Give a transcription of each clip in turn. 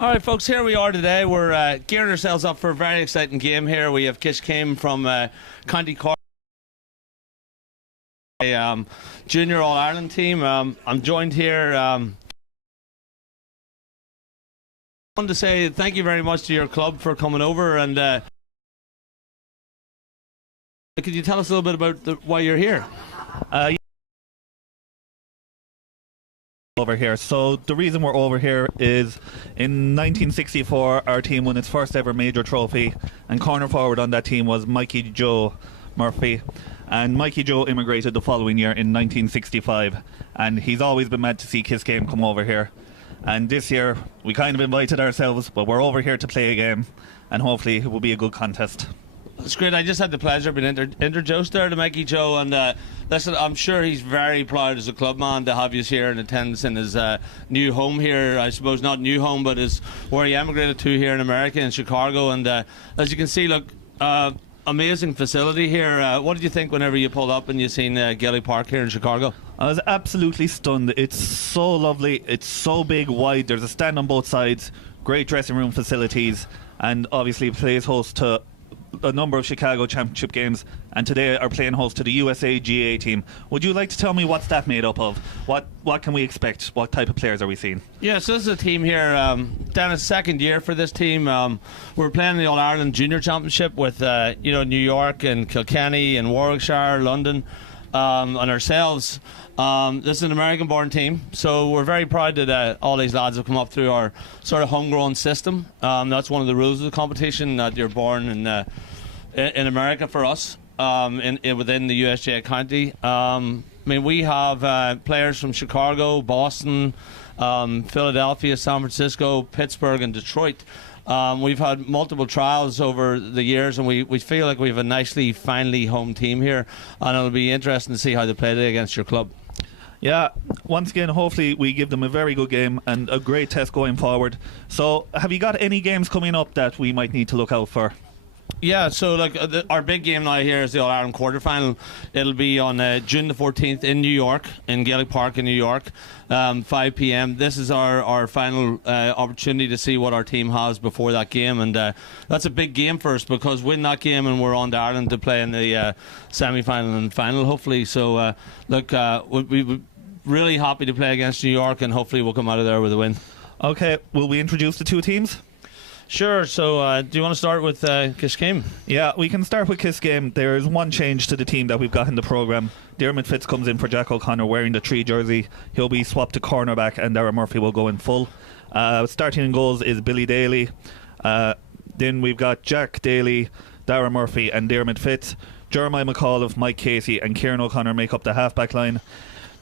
All right, folks, here we are today. We're gearing ourselves up for a very exciting game here. We have Kishcame from County Cork, a junior All-Ireland team. I'm joined here. I want to say thank you very much to your club for coming over. And could you tell us a little bit about why you're here? Over here. So the reason we're over here is in 1964 our team won its first ever major trophy, and corner forward on that team was Mikey Joe Murphy, and Mikey Joe immigrated the following year in 1965, and he's always been mad to see Kishcame come over here, and this year we kind of invited ourselves, but we're over here to play a game, and hopefully it will be a good contest. It's great. I just had the pleasure of being introduced there to Mikey Joe, and listen, I'm sure he's very proud as a clubman to have you here in attendance in his new home here. I suppose not new home, but is where he emigrated to here in America, in Chicago. And as you can see, look, amazing facility here. What did you think whenever you pulled up and you seen Gilly Park here in Chicago? I was absolutely stunned. It's so lovely. It's so big, wide. There's a stand on both sides. Great dressing room facilities, and obviously plays host to a number of Chicago Championship games, and today are playing host to the USA GA team. Would you like to tell me what's that made up of? What can we expect? What type of players are we seeing? Yeah, so this is a team here, down its second year for this team. We're playing the All-Ireland Junior Championship with New York and Kilkenny and Warwickshire, London, and ourselves. This is an American-born team, so we're very proud that all these lads have come up through our sort of homegrown system. That's one of the rules of the competition, that you're born in America for us, within the USJ county. We have players from Chicago, Boston, Philadelphia, San Francisco, Pittsburgh, and Detroit. We've had multiple trials over the years, and we feel like we have a nicely, finely home team here, and it'll be interesting to see how they play today against your club. Yeah, once again, hopefully we give them a very good game and a great test going forward. So have you got any games coming up that we might need to look out for? Yeah, so our big game now here is the All-Ireland quarterfinal. It'll be on June the 14th in New York, in Gilly Park in New York, 5 p.m. This is our final opportunity to see what our team has before that game, and that's a big game for us, because win that game and we're on to Ireland to play in the semi-final and final, hopefully. So we're really happy to play against New York, and hopefully we'll come out of there with a win. Okay, will we introduce the two teams? Sure, so do you want to start with Kishcame? Yeah, we can start with Kishcame. There is one change to the team that we've got in the programme. Dermot Fitz comes in for Jack O'Connor wearing the 3 jersey. He'll be swapped to cornerback, and Darragh Murphy will go in full. Starting in goals is Billy Daly. Then we've got Jack Daly, Darragh Murphy and Dermot Fitz. Jeremiah McAuliffe, Mike Casey and Kieran O'Connor make up the half-back line.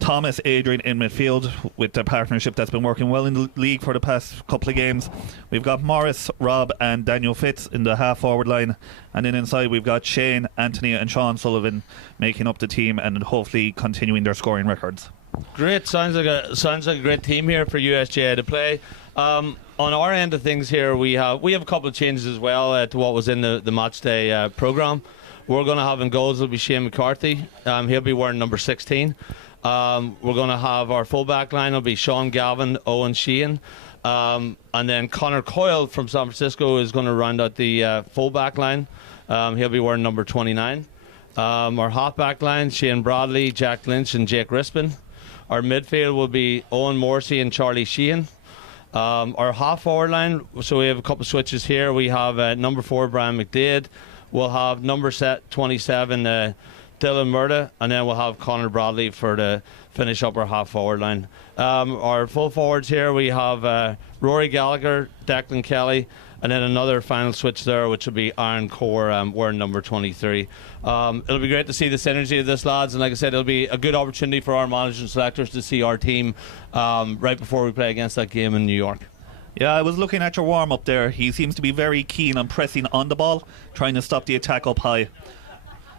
Thomas Adrian in midfield with the partnership that's been working well in the league for the past couple of games. We've got Morris, Rob and Daniel Fitz in the half-forward line, and then inside we've got Shane, Anthony and Sean Sullivan making up the team and hopefully continuing their scoring records. Great, sounds like a great team here for USGA to play. On our end of things here, we have a couple of changes as well to what was in the match day programme. We're going to have in goals will be Shane McCarthy. He'll be wearing number 16. We're going to have our full-back line will be Sean Galvin, Owen Sheehan, and then Connor Coyle from San Francisco is going to round out the full-back line. He'll be wearing number 29. Our half-back line, Shane Bradley, Jack Lynch and Jake Rispin. Our midfield will be Owen Morsey and Charlie Sheehan. Our half-forward line, so we have a couple of switches here. We have number 4, Brian McDade. We'll have number 27, Dylan Murda, and then we'll have Conor Bradley to finish up our half-forward line. Our full forwards here, we have Rory Gallagher, Declan Kelly, and then another final switch there, which will be Aaron Core wearing number 23. It'll be great to see the synergy of this, lads, and like I said, it'll be a good opportunity for our managers and selectors to see our team right before we play against that game in New York. Yeah, I was looking at your warm-up there. He seems to be very keen on pressing on the ball, trying to stop the attack up high.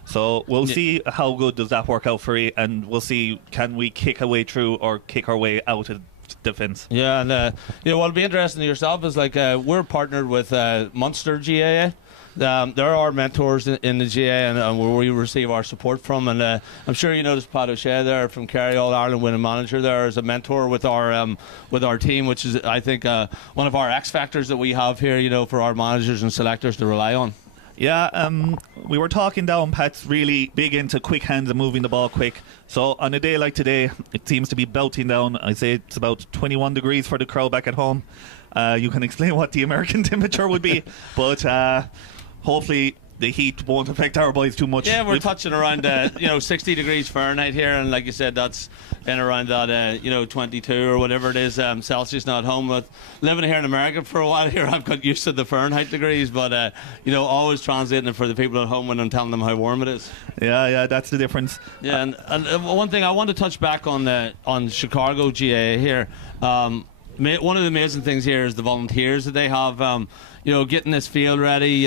So we'll see how good does that work out for you, and we'll see can we kick our way through or kick our way out of defence. Yeah, and what'll be interesting to yourself is like we're partnered with Munster GAA. They're our mentors in the GA, and where we receive our support from. And I'm sure you noticed Pat O'Shea there from Kerry, All Ireland winning manager, there as a mentor with our team, which is, I think, one of our X factors that we have here, for our managers and selectors to rely on. Yeah, we were talking down. Pat's really big into quick hands and moving the ball quick. So on a day like today, it seems to be belting down. I say it's about 21 degrees for the crowd back at home. You can explain what the American temperature would be, but hopefully the heat won't affect our boys too much. Yeah, we're touching around 60 degrees Fahrenheit here, and like you said, that's in around that 22 or whatever it is Celsius. Not home, but living here in America for a while here, I've got used to the Fahrenheit degrees, but always translating it for the people at home when I'm telling them how warm it is. Yeah, that's the difference. Yeah, and one thing I want to touch back on Chicago GA here. One of the amazing things here is the volunteers that they have. Getting this field ready.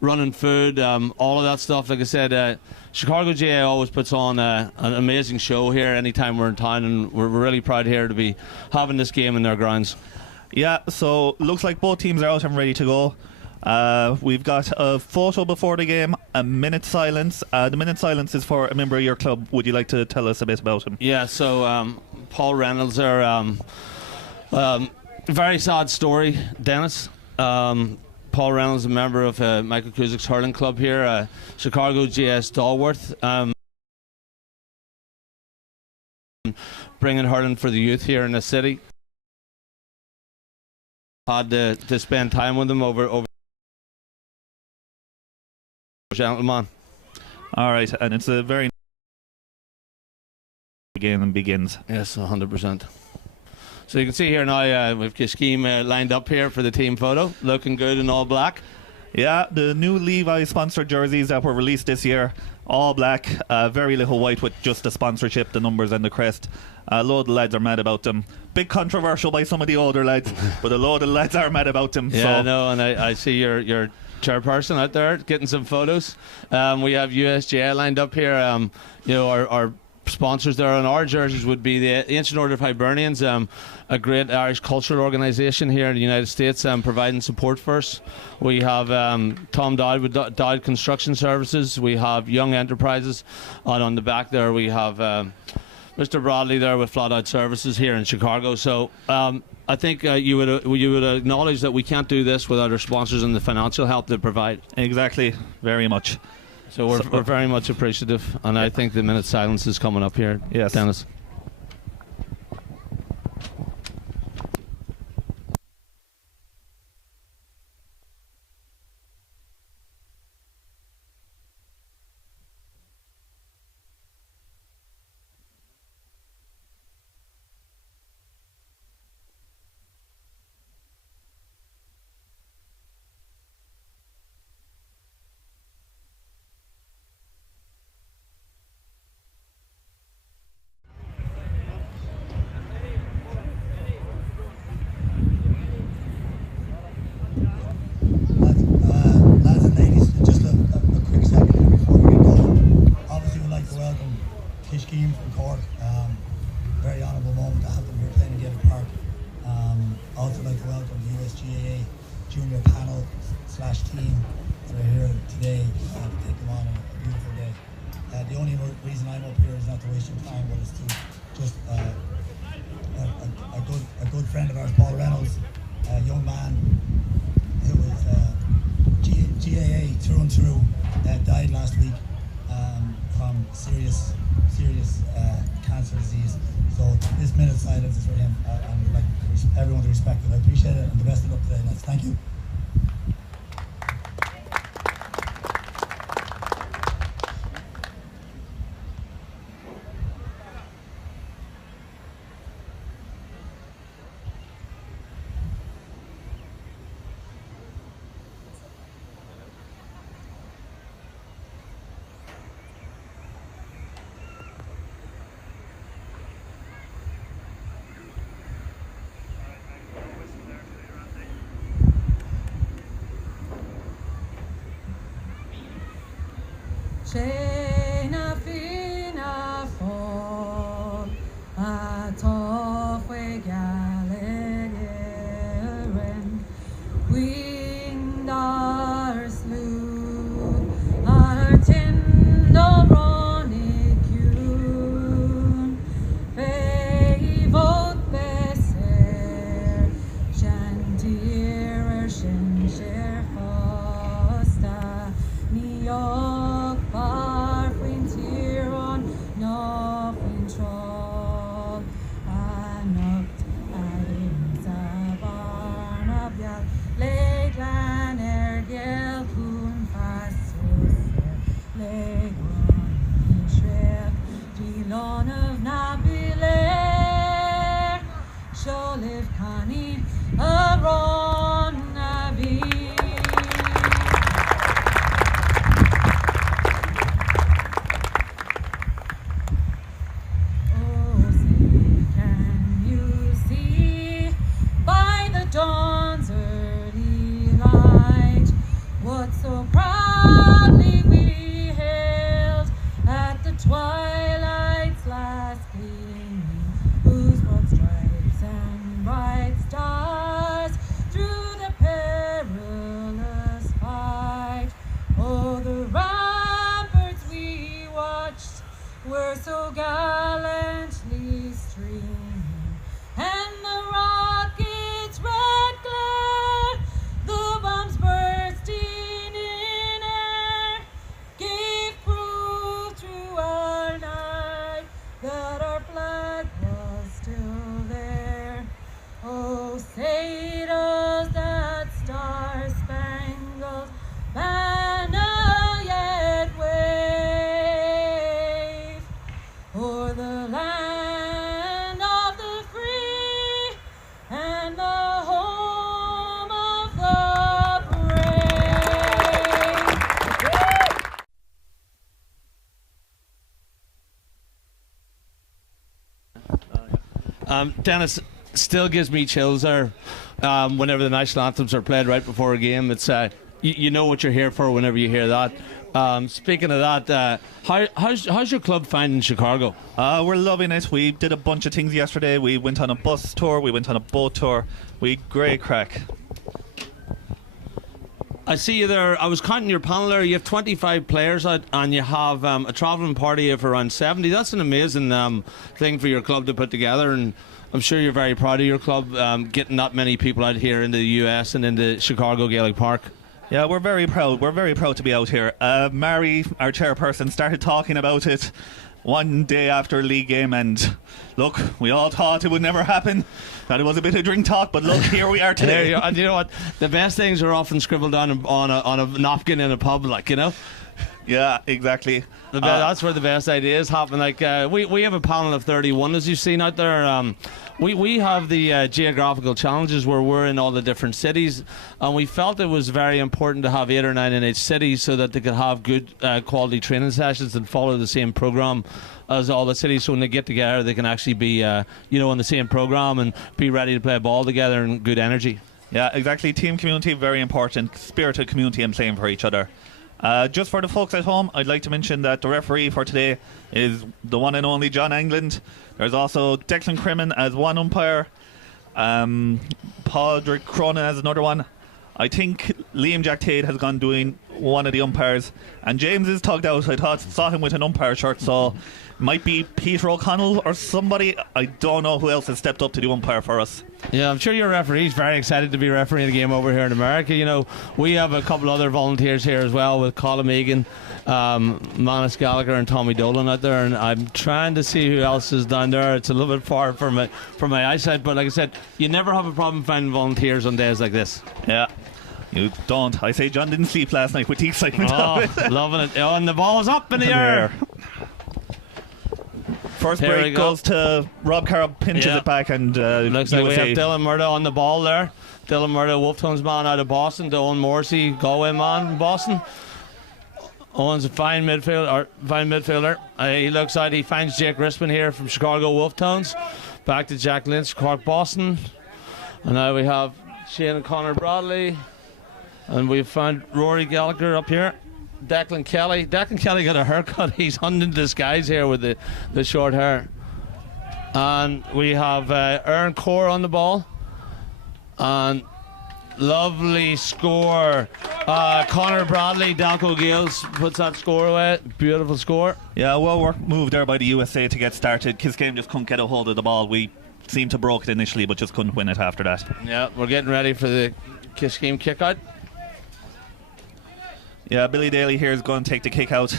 Running food, all of that stuff. Like I said, Chicago GA always puts on an amazing show here anytime we're in town, and we're really proud here to be having this game in their grounds. Yeah, so looks like both teams are out and ready to go. We've got a photo before the game, a minute silence. The minute silence is for a member of your club. Would you like to tell us a bit about him? Yeah, so Paul Reynolds there. Very sad story, Dennis. Paul Reynolds, a member of Michael Cusick's hurling club here, Chicago GS Dalworth, bringing hurling for the youth here in the city. Had to spend time with them over gentleman. All right, and it's a very game and begins. Yes, 100%. So you can see here now we've Kishkeem lined up here for the team photo, looking good in all black. Yeah, the new Levi sponsored jerseys that were released this year, all black, very little white with just the sponsorship, the numbers and the crest. A load of lads are mad about them. Bit controversial by some of the older lads, but a load of lads are mad about them. Yeah, so. I know, and I see your chairperson out there getting some photos. We have USGA lined up here. Our sponsors there on our jerseys would be the Ancient Order of Hibernians, a great Irish cultural organisation here in the United States, providing support for us. We have Tom Dowd with Dowd Construction Services. We have Young Enterprises, and on the back there we have Mr. Bradley there with Flat Out Services here in Chicago. So I think you would acknowledge that we can't do this without our sponsors and the financial help they provide. Exactly, very much. So we're very much appreciative, and I think the minute silence is coming up here. Yes, Dennis. Kishkeem from Cork. Very honourable moment to have them here playing in Gaelic Park. Also like to welcome the USGAA junior panel / team that are here today to take them on a beautiful day. The only reason I'm up here is not to waste your time, but it's to just a good friend of ours, Paul Reynolds, a young man who was GAA through and through, died last week from serious cancer disease. So this minute silence is for him, and we'd like everyone to respect it. I appreciate it, and the best of luck today, lads. Thank you. Shena fina fo atof we light. What so proudly we hailed at the twilight's last gleaming, whose broad stripes and bright stars through the perilous fight. Oh, the ramparts we watched were so gallantly streaming, and the rockets' red glare, the bombs bursting in air, gave proof through our night that our flag was still there. Oh, say does that star-spangled banner yet wave o'er the land of the free and the home of the brave? Dennis, still gives me chills there whenever the national anthems are played right before a game. It's you know what you're here for whenever you hear that. Speaking of that, how's your club finding Chicago? We're loving it. We did a bunch of things yesterday. We went on a bus tour. We went on a boat tour. We had great crack. I see you there. I was counting your panel there. You have 25 players out, and you have a travelling party of around 70. That's an amazing thing for your club to put together, and I'm sure you're very proud of your club getting that many people out here into the US and into Chicago Gaelic Park. Yeah, we're very proud. We're very proud to be out here. Mary, our chairperson, started talking about it one day after a league game, and look, we all thought it would never happen, that it was a bit of drink talk, but look, here we are today. And you know what? The best things are often scribbled down on a napkin in a pub, like, you know? Yeah, exactly. That's where the best ideas happen. Like we have a panel of 31, as you've seen out there. We have the geographical challenges where we're in all the different cities, and we felt it was very important to have 8 or 9 in each city so that they could have good quality training sessions and follow the same program as all the cities. So when they get together, they can actually be on the same program and be ready to play ball together in good energy. Yeah, exactly. Team community, very important. Spirited community and playing for each other. Just for the folks at home, I'd like to mention that the referee for today is the one and only John England. There's also Declan Crimmon as one umpire, Padraig Cronin as another one. I think Liam Jack Tate has gone doing one of the umpires, and James is tugged out. I saw him with an umpire shirt, so might be Peter O'Connell or somebody. I don't know who else has stepped up to do umpire for us. Yeah, I'm sure your referee's very excited to be refereeing the game over here in America. You know, we have a couple other volunteers here as well with Colin Egan, Manus Gallagher and Tommy Dolan out there, and I'm trying to see who else is down there. It's a little bit far from my eyesight, but like I said, you never have a problem finding volunteers on days like this. Yeah. You don't. I say John didn't sleep last night with the excitement of it. Loving it. Oh, and the ball is up in the air. First break goes to Rob Carroll, pinches it back, and looks like we have Dylan Murdo on the ball there. Dylan Murdo, Wolftones man out of Boston. to Owen Morrissey, Galway man from Boston. Owen's a fine midfielder. He looks out. He finds Jake Rispin here from Chicago Wolftones. Back to Jack Lynch, Cork Boston. And now we have Shane and Connor Bradley. And we've found Rory Gallagher up here. Declan Kelly. Declan Kelly got a haircut. He's under disguise here with the short hair. And we have Aaron Core on the ball. And lovely score. Connor Bradley, Dalco Gales puts that score away. Beautiful score. Yeah, well work move there by the USA to get started. Kiscane just couldn't get a hold of the ball. We seemed to broke it initially, but just couldn't win it after that. Yeah, we're getting ready for the Kiscane kick out. Yeah, Billy Daly here is going to take the kick out.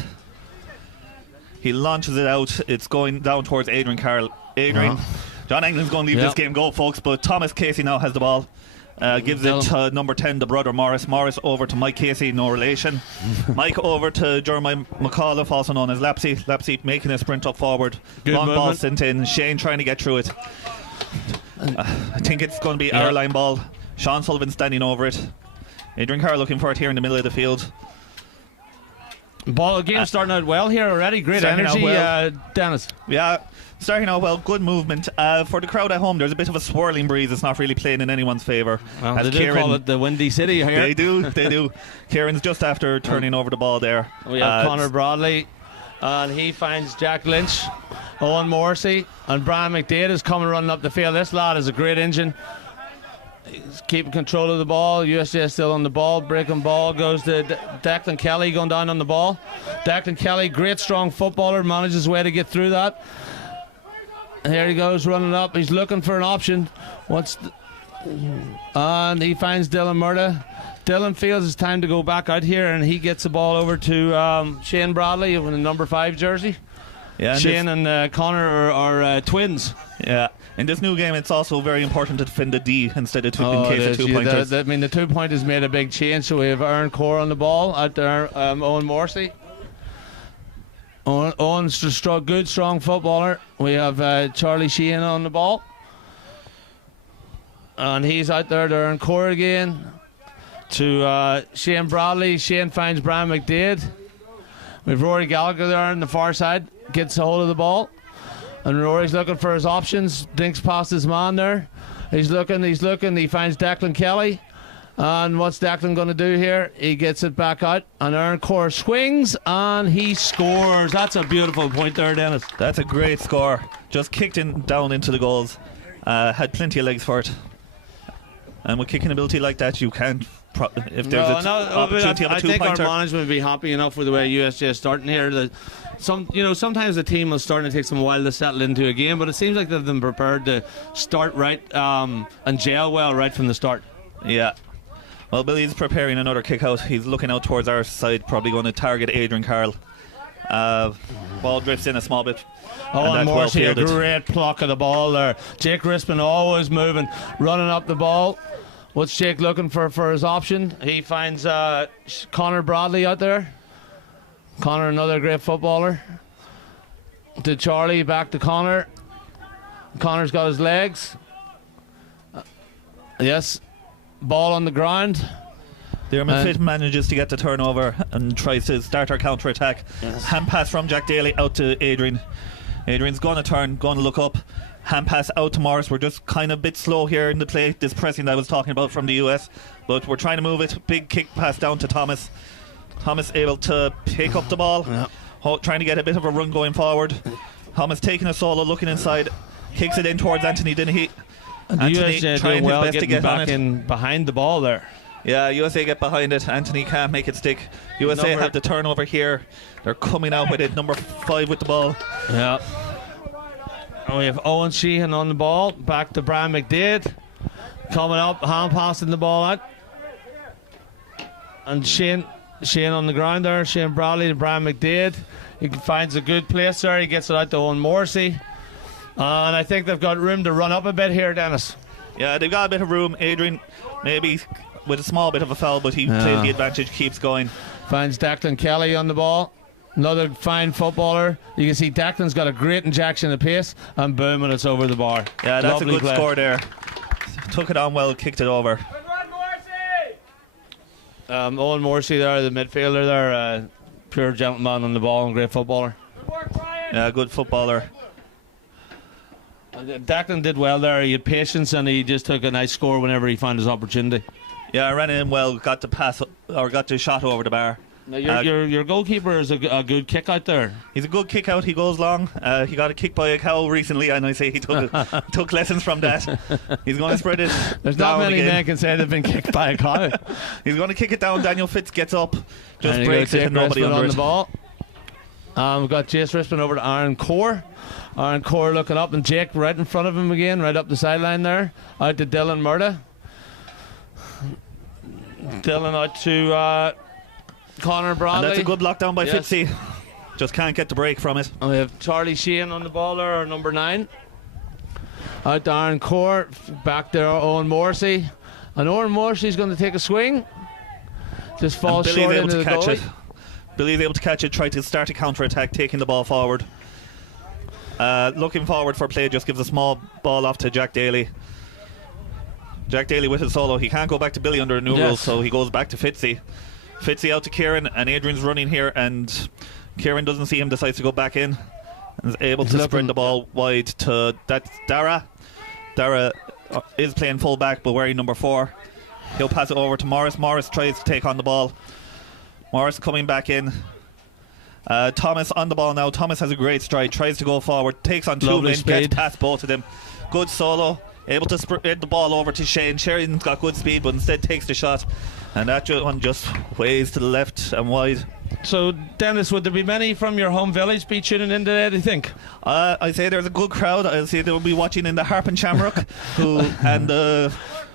He launches it out. It's going down towards Adrian Carroll. John England's going to leave this game go, folks, but Thomas Casey now has the ball. Gives it to number 10, the brother Morris. Morris over to Mike Casey, no relation. Mike over to Jeremiah McAuliffe, also known as Lapsy. Lapsy making a sprint up forward. Good Long movement. ball sent in. Shane trying to get through it. I think it's going to be our line ball. Sean Sullivan standing over it. Adrian Carr looking for it here in the middle of the field. Ball game starting out well here already. Great Starting out energy, well. Dennis. Yeah, starting out well, good movement. For the crowd at home, there's a bit of a swirling breeze. It's not really playing in anyone's favour. Well, they do call it the Windy City here. They do. Kieran's just after turning over the ball there. We have Connor Bradley, and he finds Jack Lynch, Owen Morrissey, and Brian McDade is coming running up the field. This lad is a great engine. He's keeping control of the ball. USJ still on the ball. Breaking ball goes to Declan Kelly going down on the ball. Declan Kelly, great strong footballer, manages his way to get through that. And here he goes running up. He's looking for an option. And he finds Dylan Murda. Dylan feels it's time to go back out here, and he gets the ball over to Shane Bradley with the number 5 jersey. Yeah, Shane and Connor are twins. Yeah. In this new game, it's also very important to defend the D instead of in case of 2 pointers. I mean, the 2 pointers made a big change. So we have Aaron Core on the ball out there, Owen Morrissey. Owen's a good, strong footballer. We have Charlie Sheehan on the ball. And he's out there to Aaron Core again. To Shane Bradley. Shane finds Brian McDade. We have Rory Gallagher there on the far side. Gets a hold of the ball. And Rory's looking for his options. Dinks past his man there. He's looking. He finds Declan Kelly. And what's Declan going to do here? He gets it back out. And Aaron Core swings and he scores. That's a beautiful point there, Dennis. That's a great score. Just kicked down into the goals. Had plenty of legs for it. And with kicking ability like that, you can't. If there's opportunity of a 2-pointer. I think our management would be happy enough with the way USJ is starting here. Sometimes the team will start to take some while to settle into a game, but it seems like they've been prepared to start right and gel well right from the start. Yeah. Well, Billy's preparing another kick out. He's looking out towards our side, probably going to target Adrian Carl. Ball drifts in a small bit. And Morrissey, a great pluck of the ball there. Jake Rispin always moving, running up the ball. What's Jake looking for his option? He finds Connor Bradley out there. Connor, another great footballer. To Charlie, back to Connor. Connor's got his legs. Yes. Ball on the ground. Dermot Fitt manages to get the turnover and tries to start our counter-attack. Yes. Hand pass from Jack Daly out to Adrian. Adrian's going to turn, going to look up. Hand pass out to Morris. We're just kind of a bit slow here in the play, this pressing that I was talking about from the US, but we're trying to move it. Big kick pass down to Thomas. Thomas able to pick up the ball, trying to get a bit of a run going forward. Thomas taking a solo, looking inside, kicks it in towards Anthony Dennehy. Anthony trying his best to get back in behind the ball there. Yeah, USA get behind it. Anthony can't make it stick. USA have the turnover here. They're coming out with it. Number 5 with the ball. Yeah. And we have Owen Sheehan on the ball. Back to Brian McDade. Coming up, hand passing the ball out. And Shane on the ground there. Shane Bradley to Brian McDade. He finds a good place there. He gets it out to Owen Morrissey. And I think they've got room to run up a bit here, Dennis. Yeah, they've got a bit of room. Adrian, maybe with a small bit of a foul, but he plays the advantage, keeps going. Finds Declan Kelly on the ball. Another fine footballer. You can see Declan's got a great injection of pace, and boom, and it's over the bar. Yeah, that's lovely a good score there. Took it on well, kicked it over. Owen Morrissey there, the midfielder there, pure gentleman on the ball and great footballer. Yeah, good footballer. Declan did well there. He had patience and he just took a nice score whenever he found his opportunity. Yeah, ran in well, got the shot over the bar. Now your goalkeeper is a good kick out there. He's a good kick out. He goes long. He got a kick by a cow recently, and I say he took lessons from that. He's going to spread it. There's down not many again. men can say they've been kicked by a cow. He's going to kick it down. Daniel Fitz gets up, just and breaks it, and nobody under on it. The ball. We've got Jace Rispin over to Aaron Core. Aaron Core looking up, and Jake right in front of him again, right up the sideline there. Out to Dylan Murda. Dylan out to Connor Bradley. And that's a good lockdown by Fitzy. Just can't get the break from it. And we have Charlie Sheehan on the ball there, our number 9. Out to Aaron Core. Back there, Owen Morrissey. And Owen Morrissey's going to take a swing. Just falls short into the goalie. Billy's able to catch it, try to start a counter-attack, taking the ball forward. Looking forward for play, just gives a small ball off to Jack Daly. Jack Daly with his solo. He can't go back to Billy under the new rules, so he goes back to Fitzy. Fitzy out to Kieran, and Adrian's running here, and Kieran doesn't see him, decides to go back in and is able to spread the ball wide to that's Dara. Dara is playing full back but wearing number 4. He'll pass it over to Morris. Morris tries to take on the ball. Morris coming back in. Thomas on the ball now. Thomas has a great stride, tries to go forward, takes on 2 men, gets past both of them. Good solo, able to spread the ball over to Shane. Sheridan's got good speed but instead takes the shot, and that one just ways to the left and wide. So, Dennis, would there be many from your home village be tuning in today, do you think? I say there's a good crowd. I say they'll be watching in the Harp and Shamrock.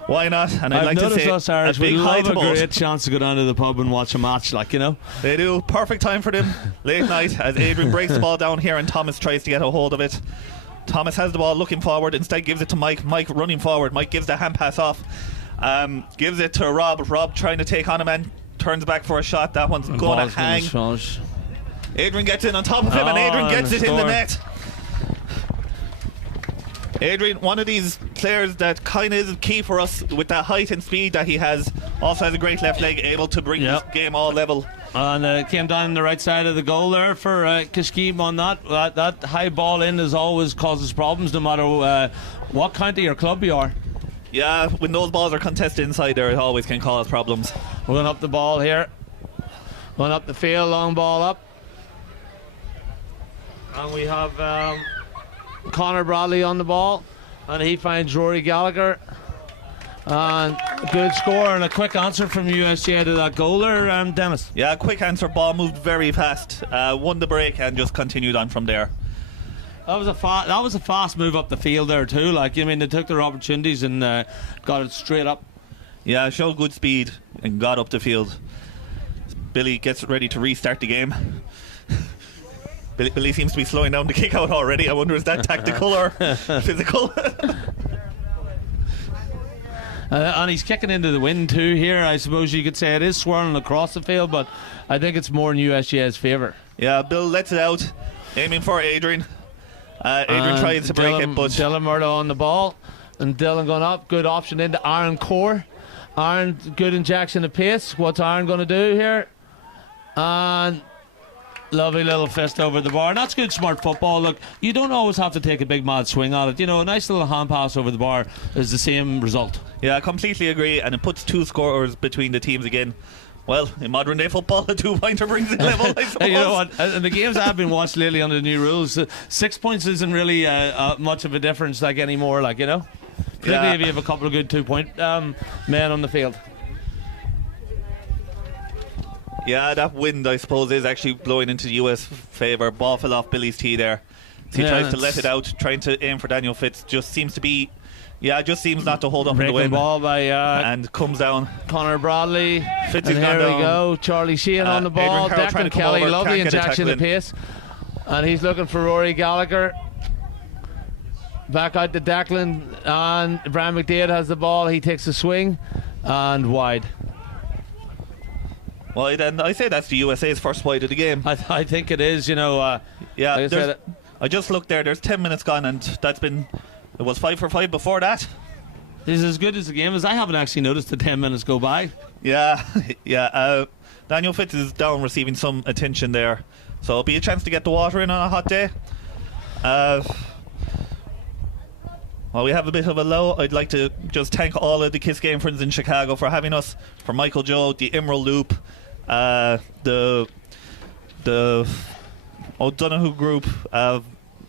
Why not? And I'd like to say us Irish, a big we hi love to a both. great chance to go down to the pub and watch a match, like, you know. They do. Perfect time for them. Late night as Adrian breaks the ball down here and Thomas tries to get a hold of it. Thomas has the ball looking forward, instead gives it to Mike. Mike running forward. Mike gives the hand pass off. Gives it to Rob. Rob trying to take on a man. Turns back for a shot. That one's going to hang. Adrian gets in on top of him, and Adrian gets it in the net. Adrian, one of these players that kind of is key for us with that height and speed that he has. Also has a great left leg, able to bring this game all level. And came down the right side of the goal there for Kishkeem on that. That high ball in is always causes problems, no matter what county or club you are. Yeah, when those balls are contested inside there, it always can cause problems. We're going up the ball here. Going up the field, long ball up. And we have Connor Bradley on the ball, and he finds Rory Gallagher, and good score and a quick answer from USGA to that goal there, Dennis. Yeah, quick answer. Ball moved very fast, won the break and just continued on from there. That was a fast move up the field there too. Like, I mean, they took their opportunities and got it straight up. Yeah, showed good speed and got up the field. Billy gets ready to restart the game. Billy seems to be slowing down the kick out already. I wonder, is that tactical or physical? And he's kicking into the wind too here. I suppose you could say it is swirling across the field, but I think it's more in USGA's favour. Yeah, Bill lets it out, aiming for Adrian. Adrian tries to break it, but Dylan Murdo on the ball, and Dylan going up. Good option into Aaron Core. Aaron, good injection of pace. What's Aaron going to do here? And lovely little fist over the bar. And that's good, smart football. Look, you don't always have to take a big mad swing at it. You know, a nice little hand pass over the bar is the same result. Yeah, I completely agree, and it puts 2 scorers between the teams again. Well, in modern day football, a 2-pointer brings it level, I suppose. You know what? In the games I've been watched lately under the new rules, 6 points isn't really much of a difference, like, anymore, like, you know. Particularly if you have a couple of good 2-point men on the field. Yeah, that wind, I suppose, is actually blowing into the US favour. Ball fell off Billy's tee there. So he tries to let it out, trying to aim for Daniel Fitz. Just seems to be, just seems not to hold up in the wind. Ball by and comes down. Connor Bradley. Fitz and is here down. we go. Charlie Sheehan on the ball. Declan Kelly, over, lovely injection of pace. And he's looking for Rory Gallagher. Back out to Declan, and Brian McDade has the ball. He takes a swing and wide. Wide, and I say that's the USA's first wide of the game. I think it is, you know. Yeah, I just looked there. There's 10 minutes gone, and it was 5 for 5 before that. This is as good as the game as. I haven't actually noticed the 10 minutes go by. Yeah. Daniel Fitz is down receiving some attention there, so it'll be a chance to get the water in on a hot day. While we have a bit of a low, I'd like to just thank all of the Kiss Game friends in Chicago for having us, for Michael Joe, the Emerald Loop, the O'Donoghue group, the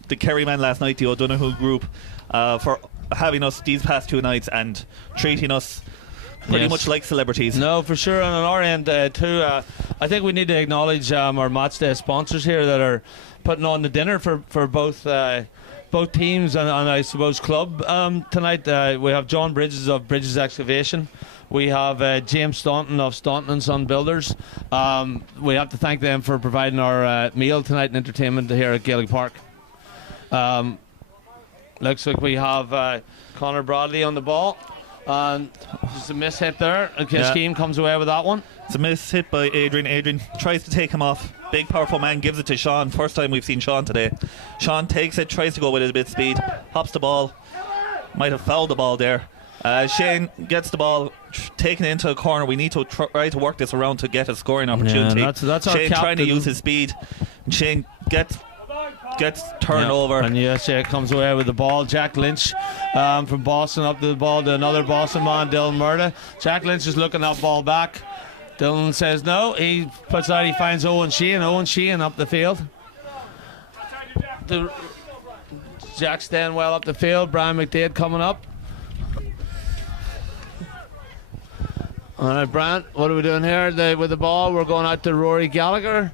Kerryman last night, the O'Donoghue group, for having us these past 2 nights and treating us pretty much like celebrities. No, for sure. And on our end too, I think we need to acknowledge our match day sponsors here that are putting on the dinner for both teams and I suppose club tonight. We have John Bridges of Bridges Excavation. We have James Staunton of Staunton and Son Builders. We have to thank them for providing our meal tonight and entertainment here at Gaelic Park. Looks like we have Connor Bradley on the ball, and just a miss hit there. Scheme comes away with that one. It's a miss hit by Adrian. Adrian tries to take him off. Big powerful man gives it to Sean. First time we've seen Sean today. Sean takes it, tries to go with it a bit of speed, hops the ball, might have fouled the ball there. Shane gets the ball, taking it into a corner. We need to try to work this around to get a scoring opportunity. Yeah, that's our Shane captain. trying to use his speed. And Shane gets turned over. And USA comes away with the ball. Jack Lynch from Boston up the ball to another Boston man, Dylan Murda. Jack Lynch is looking that ball back. Dylan says no. He puts out, he finds Owen Sheehan. Owen Sheehan up the field. Jack staying well up the field. Brian McDade coming up. All right, Brian, what are we doing here? With the ball, we're going out to Rory Gallagher.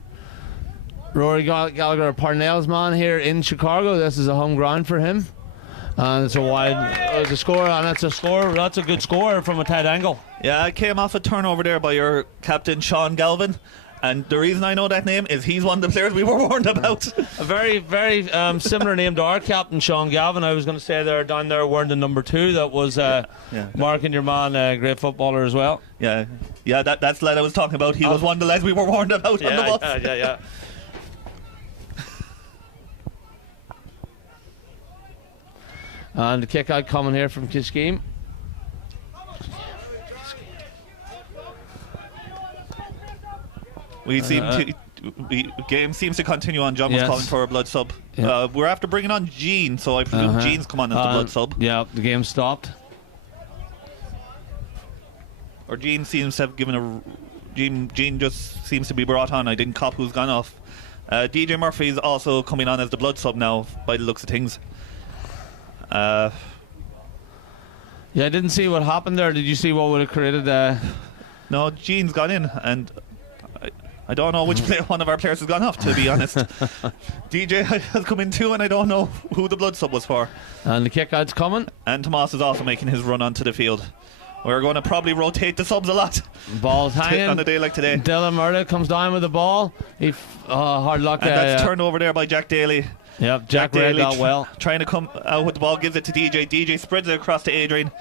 Rory Gallagher, Parnell's man here in Chicago. This is a home ground for him. And it's a wide it's a score, and that's a good score from a tight angle. Yeah, it came off a turnover there by your captain, Sean Galvin. And the reason I know that name is he's one of the players we were warned about. A very, very similar name to our captain, Sean Galvin. I was going to say they're down there wearing the number 2. That was marking your man, a great footballer as well. Yeah, that's the lad I was talking about. He was one of the lads we were warned about on the bus. Yeah. And the kick out coming here from Kiskeen. Game seems to continue on. John was calling for a blood sub. Yeah. We're after bringing on Gene, so I presume Gene's come on as the blood sub. Yeah, the game stopped. Or Gene seems to have given a... Gene just seems to be brought on. I didn't cop who's gone off. DJ Murphy's also coming on as the blood sub now, by the looks of things. Yeah, I didn't see what happened there. Did you see what would have created No, Gene's gone in, and I don't know which one of our players has gone off, to be honest. DJ has come in too, and I don't know who the blood sub was for. And the kick out's coming. And Tomas is also making his run onto the field. We're going to probably rotate the subs a lot. Ball's hanging on a day like today. Dylan Murda comes down with the ball. Hard luck. And that's turned over there by Jack Daly. Yep, Jack read that well. Trying to come out with the ball, gives it to DJ. DJ spreads it across to Adrian.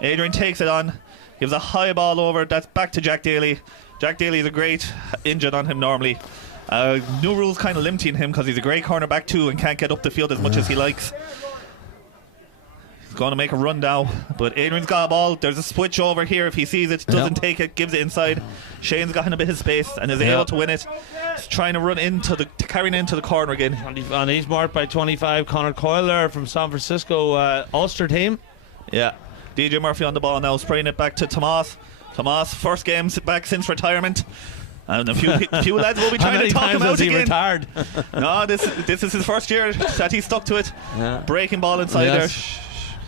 Adrian takes it on, gives a high ball over. That's back to Jack Daly. Jack Daly is a great injured on him normally. New rules kind of limiting him because he's a great cornerback too and can't get up the field as much as he likes. He's going to make a run now, but Adrian's got a ball. There's a switch over here. If he sees it, doesn't take it, gives it inside. Shane's got in a bit of space and is able to win it. He's trying to run carrying into the corner again. And he's marked by 25, Connor Coyle there from San Francisco Ulster team. Yeah. DJ Murphy on the ball now, spraying it back to Tomas. Tomas, first game back since retirement. And a few lads will be trying to talk him out again. Retired? No, this is his first year that he stuck to it. Breaking ball inside there.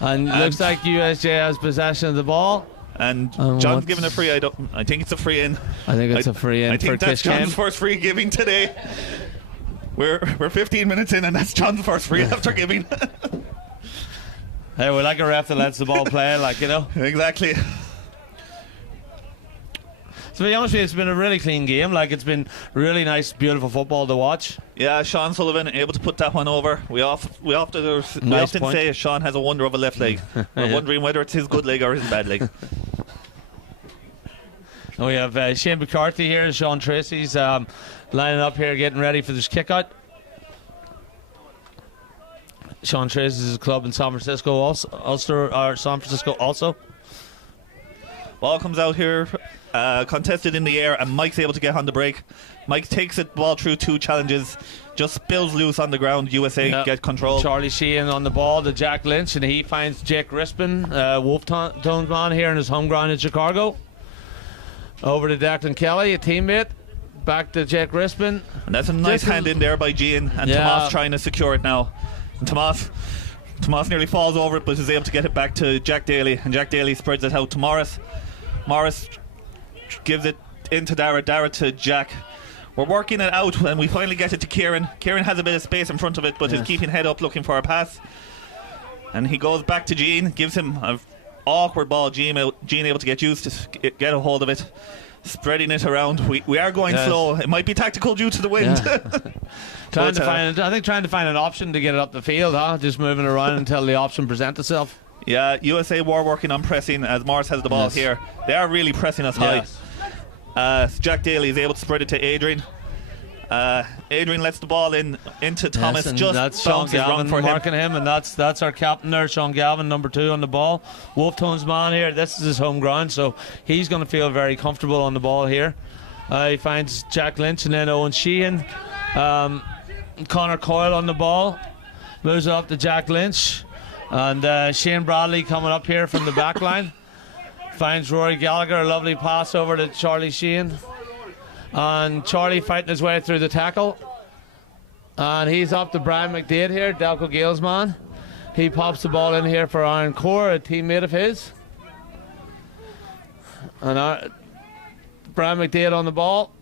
And looks like USJ has possession of the ball. And John's giving a free. I think it's a free in. I think it's a free in. I think that's John's first free giving today. We're 15 minutes in, and that's John's first free after giving. Hey, we like a ref that lets the ball play, Exactly. To be honest with you, it's been a really clean game. It's been really nice, beautiful football to watch. Yeah, Sean Sullivan able to put that one over. We often say Sean has a wonder of a left leg. We're wondering whether it's his good leg or his bad leg. We have Shane McCarthy here, Sean Tracy's lining up here, getting ready for this kick out. Sean Tracy's club in San Francisco, San Francisco also. Ball comes out here, contested in the air, and Mike's able to get on the break. Mike takes the ball through 2 challenges, just spills loose on the ground. USA get control. Charlie Sheehan on the ball to Jack Lynch, and he finds Jake Rispin, Wolftone's man here in his home ground in Chicago. Over to Declan Kelly, a teammate. Back to Jake Rispin. And that's a nice hand in there by Gene, and Tomas trying to secure it now. And Tomas nearly falls over it, but is able to get it back to Jack Daly, and Jack Daly spreads it out to Morris. Morris gives it into Dara to Jack. We're working it out, and we finally get it to Kieran. Kieran has a bit of space in front of it, but is keeping head up looking for a pass. And he goes back to Gene, gives him an awkward ball. Gene able to get used to get a hold of it, spreading it around. We are going slow. It might be tactical due to the wind. Trying to find an option to get it up the field, just moving around until the option presents itself. Yeah, USA were working on pressing as Morris has the ball here. They are really pressing us high. Jack Daly is able to spread it to Adrian. Adrian lets the ball into Thomas. And Just that's Sean bounces wrong Gavin for him. marking him, and that's our captain there, Sean Gavin, number 2 on the ball. Wolftone's man here. This is his home ground, so he's going to feel very comfortable on the ball here. He finds Jack Lynch and then Owen Sheehan. Connor Coyle on the ball, moves it up to Jack Lynch, and Shane Bradley coming up here from the back line. Finds Rory Gallagher, a lovely pass over to Charlie Sheehan. And Charlie fighting his way through the tackle. And he's up to Brian McDade here, Delco Gales man. He pops the ball in here for Aaron Core, a teammate of his. And Brian McDade on the ball.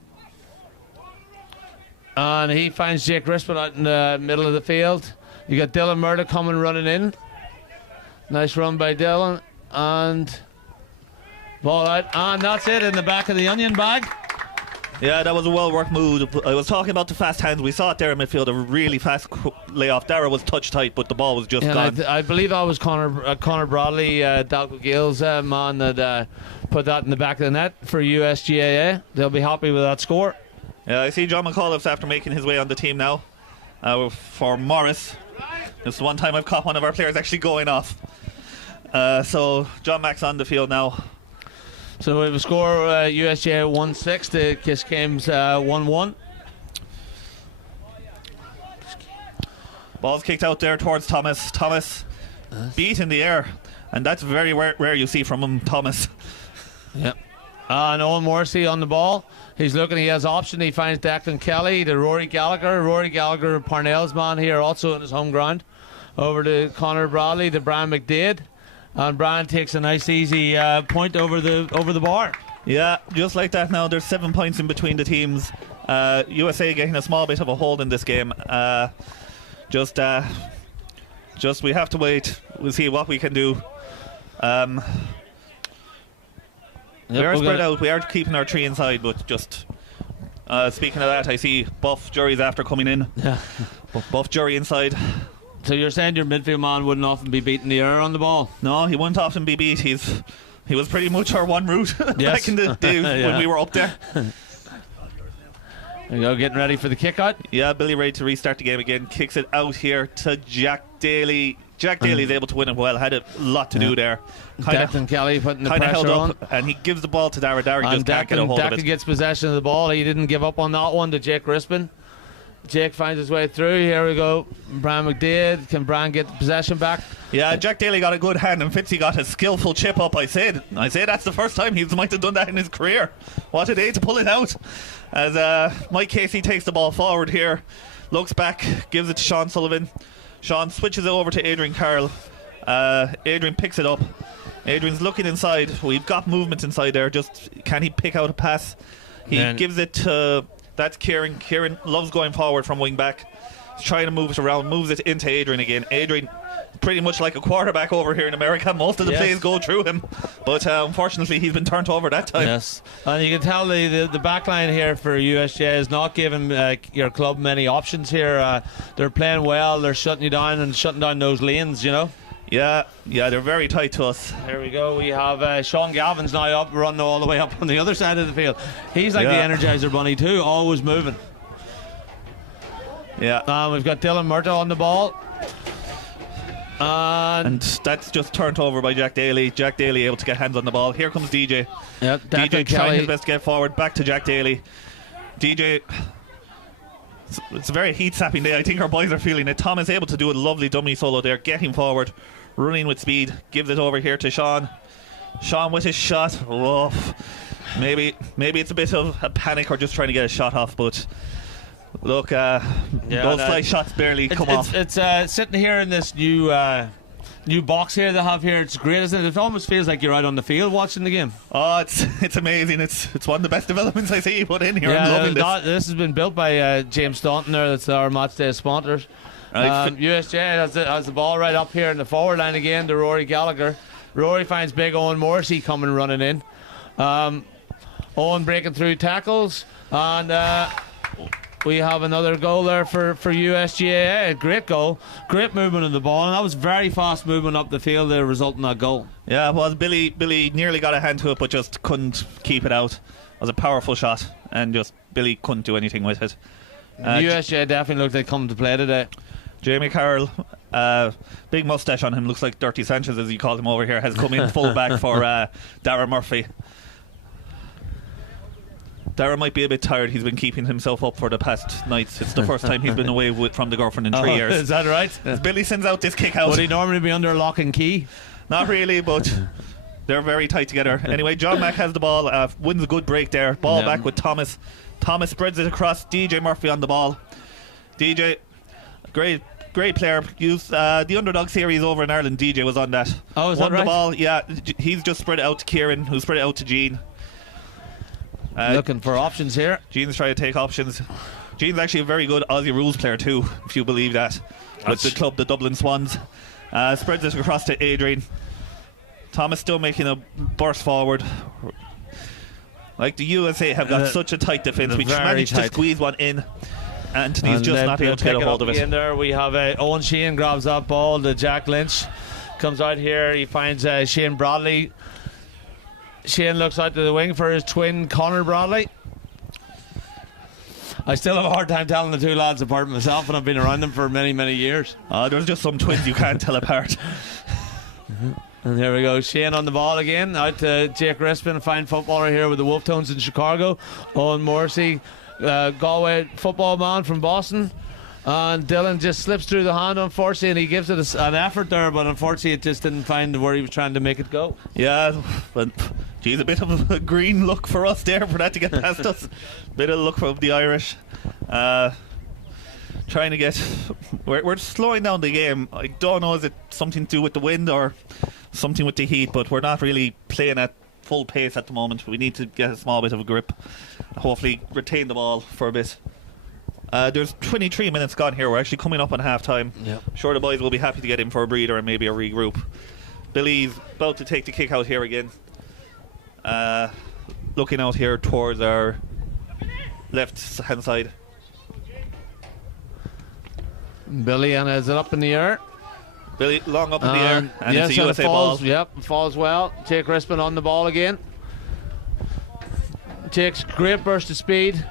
And he finds Jake Rispin out in the middle of the field. You got Dylan Murdoch coming running in. Nice run by Dylan. And ball out. And that's it in the back of the onion bag. Yeah, that was a well-worked move. I was talking about the fast hands. We saw it there in midfield, a really fast layoff. Dara was touch tight, but the ball was just gone. I believe that was Connor Bradley, Dalco Gales man, that put that in the back of the net for USGAA. They'll be happy with that score. Yeah, I see John McAuliffe's after making his way on the team now for Morris. This is one time I've caught one of our players actually going off. So John Mack's on the field now. So we have a score USGA 1-6 to Kiss Games 1-1. Ball's kicked out there towards Thomas. Thomas beat in the air, and that's very rare you see from him, Thomas. Yep. And Owen Morrissey on the ball. He's looking, he has option. He finds Declan Kelly to Rory Gallagher. Rory Gallagher, Parnell's man here, also in his home ground. Over to Connor Bradley, to Brian McDade. And Brian takes a nice easy point over the bar. Yeah, just like that now. There's 7 points in between the teams. USA getting a small bit of a hold in this game. Just we have to wait. We'll see what we can do. We are spread out. We are keeping our 3 inside, but just speaking of that, I see Buff Jury's after coming in. Yeah. Buff Jury inside. So you're saying your midfield man wouldn't often be beating the air on the ball? No, he wouldn't often be beat. He was pretty much our one route back in the day when we were up there. There you go, getting ready for the kick out. Yeah, Billy ready to restart the game again. Kicks it out here to Jack Daly. Jack Daly's able to win it well. Had a lot to do there. Declan Kelly putting the pressure held up, on. and he gives the ball to Dara. Dara And just can't get a hold of Declan it. gets possession of the ball. He didn't give up on that one to Jake Rispin. Jake finds his way through. Here we go. Brian McDade. Can Brian get the possession back? Yeah, Jack Daly got a good hand, and Fitzy got a skillful chip up. I say that's the first time he might have done that in his career. What a day to pull it out. As Mike Casey takes the ball forward here, looks back, gives it to Sean Sullivan. Sean switches it over to Adrian Carroll. Adrian picks it up. Adrian's looking inside. We've got movement inside there. Just can he pick out a pass? He gives it to... That's Kieran. Kieran loves going forward from wing back. He's trying to move it around, moves it into Adrian again. Adrian, pretty much like a quarterback over here in America. Most of the plays go through him, but unfortunately he's been turned over that time. Yes, and you can tell the back line here for USJ is not giving your club many options here. They're playing well. They're shutting you down and shutting down those lanes, you know. Yeah, they're very tight to us. Here we go. We have Sean Gavin's now up, running all the way up on the other side of the field. He's like the Energizer Bunny too, always moving. Yeah. We've got Dylan Murtaugh on the ball. And that's just turned over by Jack Daly. Jack Daly able to get hands on the ball. Here comes DJ. Yep, DJ trying his best to get forward. Back to Jack Daly. DJ... It's a very heat-sapping day. I think our boys are feeling it. Tom is able to do a lovely dummy solo there, getting forward, running with speed, gives it over here to Sean. Sean with his shot. Oh, maybe it's a bit of a panic or just trying to get a shot off, but look, those fly shots barely come off. It's sitting here in this new box here they have here. It's great, isn't it? It almost feels like you're out on the field watching the game. Oh, it's amazing. It's one of the best developments I see you put in here. I'm loving this. This has been built by James Staunton there. That's our match day sponsor. USJ has the ball right up here in the forward line again to Rory Gallagher. Rory finds big Owen Morrissey coming running in. Owen breaking through tackles, and we have another goal there for USGA. Great goal, great movement of the ball, and that was very fast movement up the field that resulted in that goal. Yeah, it was. Billy nearly got a hand to it, but just couldn't keep it out. It was a powerful shot, and just Billy couldn't do anything with it. USJ definitely looked like come to play today. Jamie Carroll, big mustache on him, looks like Dirty Sanchez as you called him over here, has come in full back for Darren Murphy. Darren might be a bit tired. He's been keeping himself up for the past nights. It's the first time he's been away from the girlfriend in 3 years. Is that right? As Billy sends out this kick out. Would he normally be under lock and key? Not really, but they're very tight together. Anyway, John Mack has the ball, wins a good break there. Ball back with Thomas. Thomas spreads it across. DJ Murphy on the ball. DJ, great player. Used the underdog series over in Ireland. DJ was on that. Oh, is Won that right? the ball. Yeah, he's just spread it out to Kieran, who spread it out to Gene. Looking for options here. Gene's trying to take options. Gene's actually a very good Aussie rules player too, if you believe that. With the club, the Dublin Swans. Spreads it across to Adrian. Thomas still making a burst forward. Like the USA have got such a tight defence. We just managed to squeeze one in. Anthony's just not able to get a hold of it. In there, we have Owen Sheehan grabs that ball. The Jack Lynch comes out here. He finds Shane Bradley. Shane looks out to the wing for his twin Connor Bradley. I still have a hard time telling the two lads apart myself, and I've been around them for many, many years. There's just some twins you can't tell apart. And here we go, Shane on the ball again. Out to Jake Rispin, a fine footballer here with the Wolf Tones in Chicago. Owen Morrissey, Galway football man from Boston. And Dylan just slips through the hand, unfortunately, and he gives it an effort there, but unfortunately it just didn't find where he was trying to make it go. Yeah, but geez, a bit of a green look for us there for that to get past us. Bit of luck from the Irish. Trying to get... We're slowing down the game. I don't know, is it something to do with the wind or something with the heat, but we're not really playing at full pace at the moment. We need to get a small bit of a grip. Hopefully retain the ball for a bit. There's 23 minutes gone here. We're actually coming up on half time. Yep. Sure, the boys will be happy to get in for a breather and maybe a regroup. Billy's about to take the kick out here again. Looking out here towards our left hand side. Billy, and is it up in the air? Billy long up in the air, and yes, it's a USA falls, ball. Yep, falls well. Jake Rispin on the ball again. Takes great burst of speed.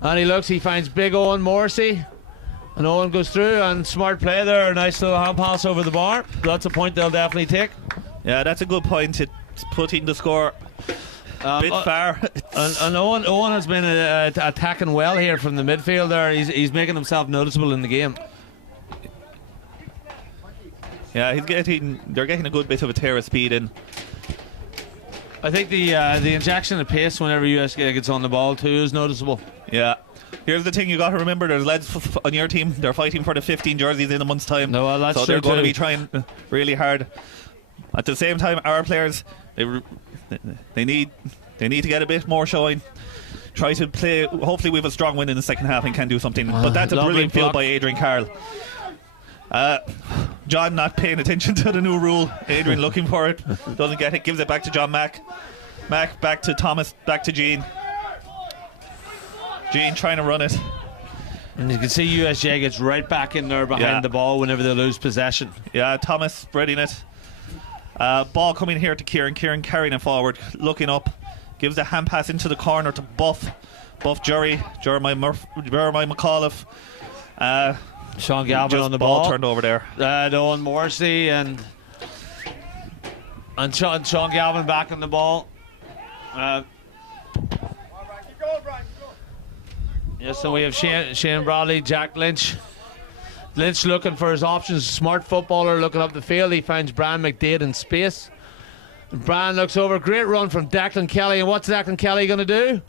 And he finds big Owen Morrissey. And Owen goes through, and smart play there. A nice little hand pass over the bar. That's a point they'll definitely take. Yeah, that's a good point. It's putting the score a bit far. And Owen has been attacking well here from the midfield there. He's making himself noticeable in the game. Yeah, they're getting a good bit of a tear of speed in. I think the injection of pace whenever USK gets on the ball too is noticeable. Yeah. Here's the thing you got to remember: there's lads on your team. They're fighting for the 15 jerseys in a month's time. No, well, that's so true they're going to too. be trying really hard. At the same time, our players they need to get a bit more showing. Try to play. Hopefully, we have a strong win in the second half and can do something. But that's a brilliant field by Adrian Carroll. John not paying attention to the new rule. Adrian looking for it, doesn't get it, gives it back to John Mack. Mack back to Thomas, back to Gene. Gene trying to run it. And you can see USJ gets right back in there behind the ball whenever they lose possession. Yeah, Thomas spreading it. Ball coming here to Kieran. Kieran carrying it forward, looking up, gives a hand pass into the corner to Buff Jeremiah McAuliffe. Sean Galvin on the ball turned over there. Owen Morrissey and Sean Galvin back on the ball. Yes, so we have Shane Bradley, Jack Lynch. Lynch looking for his options. Smart footballer looking up the field. He finds Brian McDade in space. And Brian looks over. Great run from Declan Kelly. And what's Declan Kelly going to do?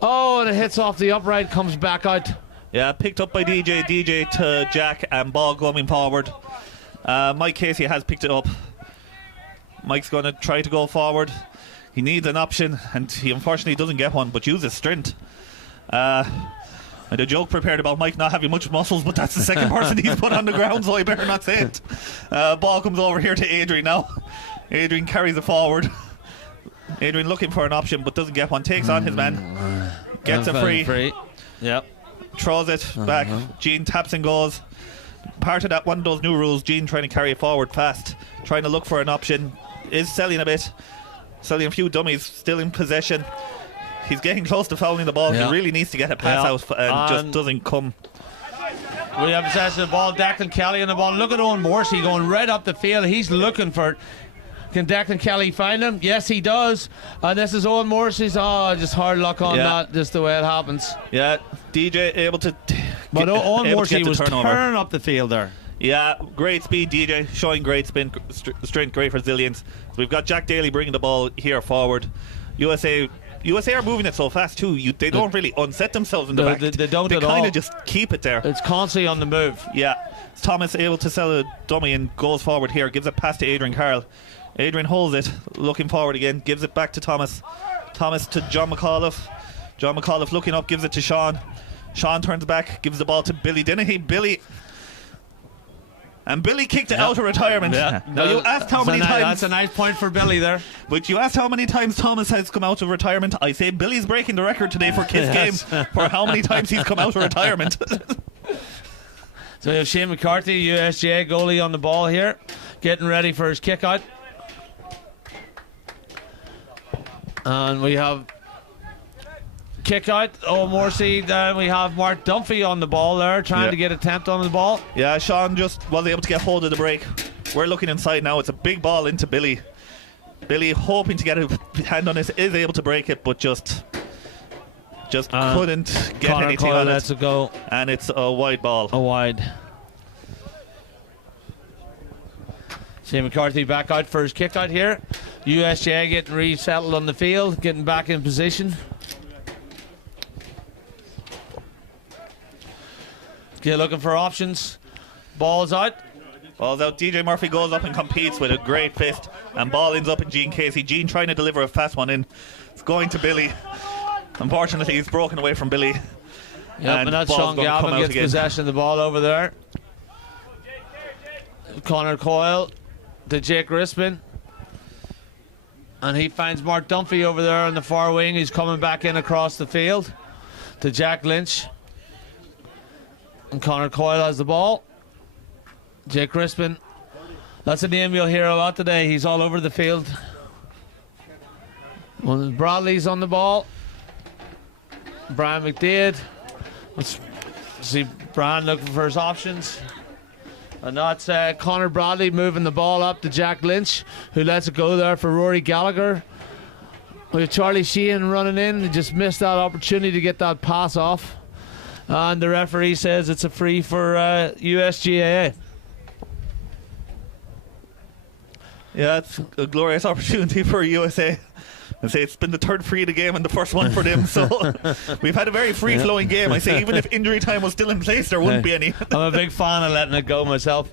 Oh, and it hits off the upright, comes back out. Yeah, picked up by DJ to Jack, and ball going forward. Mike Casey has picked it up. Mike's going to try to go forward. He needs an option, and he unfortunately doesn't get one, but uses strength. And a joke prepared about Mike not having much muscles, but that's the second person he's put on the ground, so I better not say it. Ball comes over here to Adrian now. Adrian carries it forward. Adrian looking for an option, but doesn't get one. Takes on his man. Gets a free. Yep. Throws it back. Gene taps and goes. Part of that, one of those new rules, Gene trying to carry it forward fast, trying to look for an option. Is selling a bit, selling a few dummies, still in possession. He's getting close to fouling the ball. Yeah. He really needs to get a pass out and just doesn't come. We have possession of the ball. Declan Kelly on the ball. Look at Owen Morsey going right up the field. He's looking for it. Can Declan Kelly find him? Yes, he does. And this is Owen Morsey's. Oh, just hard luck on that. Just the way it happens. Yeah, DJ able to. But Owen Morsey was turning up the field there. Yeah, great speed, DJ, showing great spin, strength, great resilience. So we've got Jack Daly bringing the ball here forward. USA are moving it so fast too. They don't really unset themselves in the back. They don't They at all. kind of just keep it there. It's constantly on the move. Yeah, Thomas able to sell a dummy and goes forward here. Gives it past to Adrian Carroll. Adrian holds it, looking forward again. Gives it back to Thomas. Thomas to John McAuliffe. John McAuliffe looking up, gives it to Sean. Sean turns back, gives the ball to Billy Dennehy. Billy kicked it out of retirement. Yeah. Now you asked how many times. That's a nice point for Billy there. But you asked how many times Thomas has come out of retirement. I say Billy's breaking the record today for Kiss Yes. Game for how many times he's come out of retirement. So we have Shane McCarthy, USGA goalie, on the ball here, getting ready for his kick out. And we have kick out, Morsey. Then we have Mark Dunphy on the ball there, trying to get attempt on the ball. Yeah, Sean just was able to get hold of the break. We're looking inside now. It's a big ball into Billy. Billy hoping to get a hand on it, is able to break it, but just couldn't get Connor anything Coyle on lets it. it go. And it's a wide ball. A wide. Shane McCarthy back out for his kick out here. USGA getting resettled on the field, getting back in position. Okay, looking for options. Ball's out. Ball's out. DJ Murphy goes up and competes with a great fist, and ball ends up in Gene Casey. Gene trying to deliver a fast one in. It's going to Billy. Unfortunately, he's broken away from Billy. Yep, and that's ball's Sean gonna come Galvin out gets again. possession of the ball over there. Connor Coyle to Jake Rispin. And he finds Mark Dunphy over there on the far wing. He's coming back in across the field to Jack Lynch. And Connor Coyle has the ball. Jake Rispin. That's a name you'll hear a lot today. He's all over the field. Bradley's on the ball. Brian McDade. Let's see Brian looking for his options. And that's Connor Bradley moving the ball up to Jack Lynch, who lets it go there for Rory Gallagher. We have Charlie Sheehan running in. He just missed that opportunity to get that pass off. And the referee says it's a free for USGAA. Yeah, it's a glorious opportunity for USA. I say it's been the third free of the game and the first one for them, so we've had a very free-flowing game. I say even if injury time was still in place, there wouldn't be any. I'm a big fan of letting it go myself.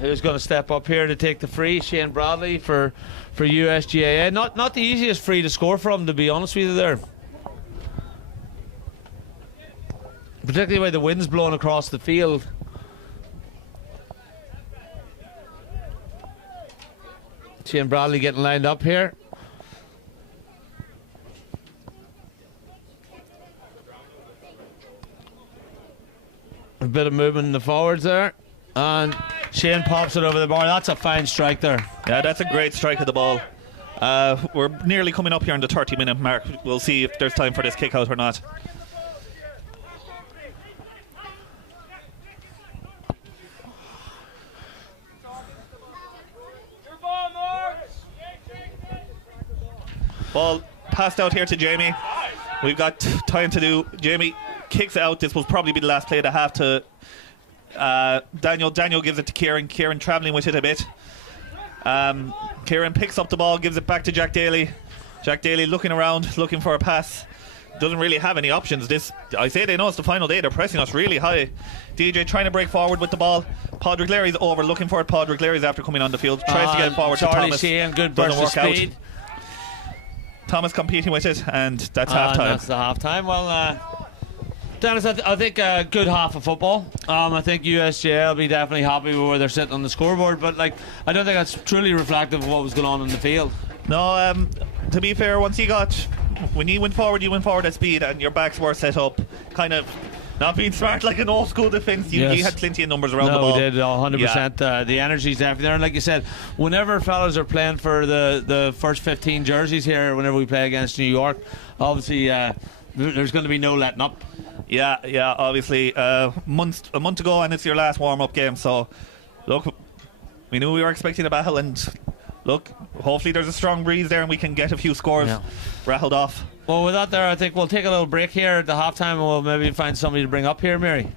Who's going to step up here to take the free? Shane Bradley for USGAA. Not the easiest free to score from, to be honest with you there. Particularly when the wind's blowing across the field. Shane Bradley getting lined up here. A bit of movement in the forwards there. And Shane pops it over the bar. That's a fine strike there. Yeah, that's a great strike of the ball. We're nearly coming up here on the 30-minute mark. We'll see if there's time for this kick out or not. Ball passed out here to Jamie. We've got time to do. Jamie kicks out. This will probably be the last play of the half to Daniel. Daniel gives it to Kieran. Kieran travelling with it a bit. Kieran picks up the ball, gives it back to Jack Daly. Jack Daly looking around, looking for a pass. Doesn't really have any options. I say they know it's the final day. They're pressing us really high. DJ trying to break forward with the ball. Podrick Larry's over, looking for it. Podrick Larry's after coming on the field. Tries to get it forward to Charlie Thomas. Sheehan, good Doesn't burst of work out. speed. Thomas competing with it, and that's half time. That's the half time. Well, Dennis, I think a good half of football. I think USGA will be definitely happy with where they're sitting on the scoreboard, but I don't think that's truly reflective of what was going on in the field. No, to be fair, when you went forward at speed and your backs were set up, kind of Not being smart like an old school defence. You Yes. had plenty of numbers around the No, ball. we did 100%. The energy's definitely there. And like you said, whenever fellas are playing for the first 15 jerseys here, whenever we play against New York, obviously there's going to be no letting up. Yeah. Obviously, a month ago, and it's your last warm-up game. So, look, we knew we were expecting a battle, and look, hopefully there's a strong breeze there, and we can get a few scores rattled off. Well, with that there, I think we'll take a little break here at the halftime, and we'll maybe find somebody to bring up here, Mary.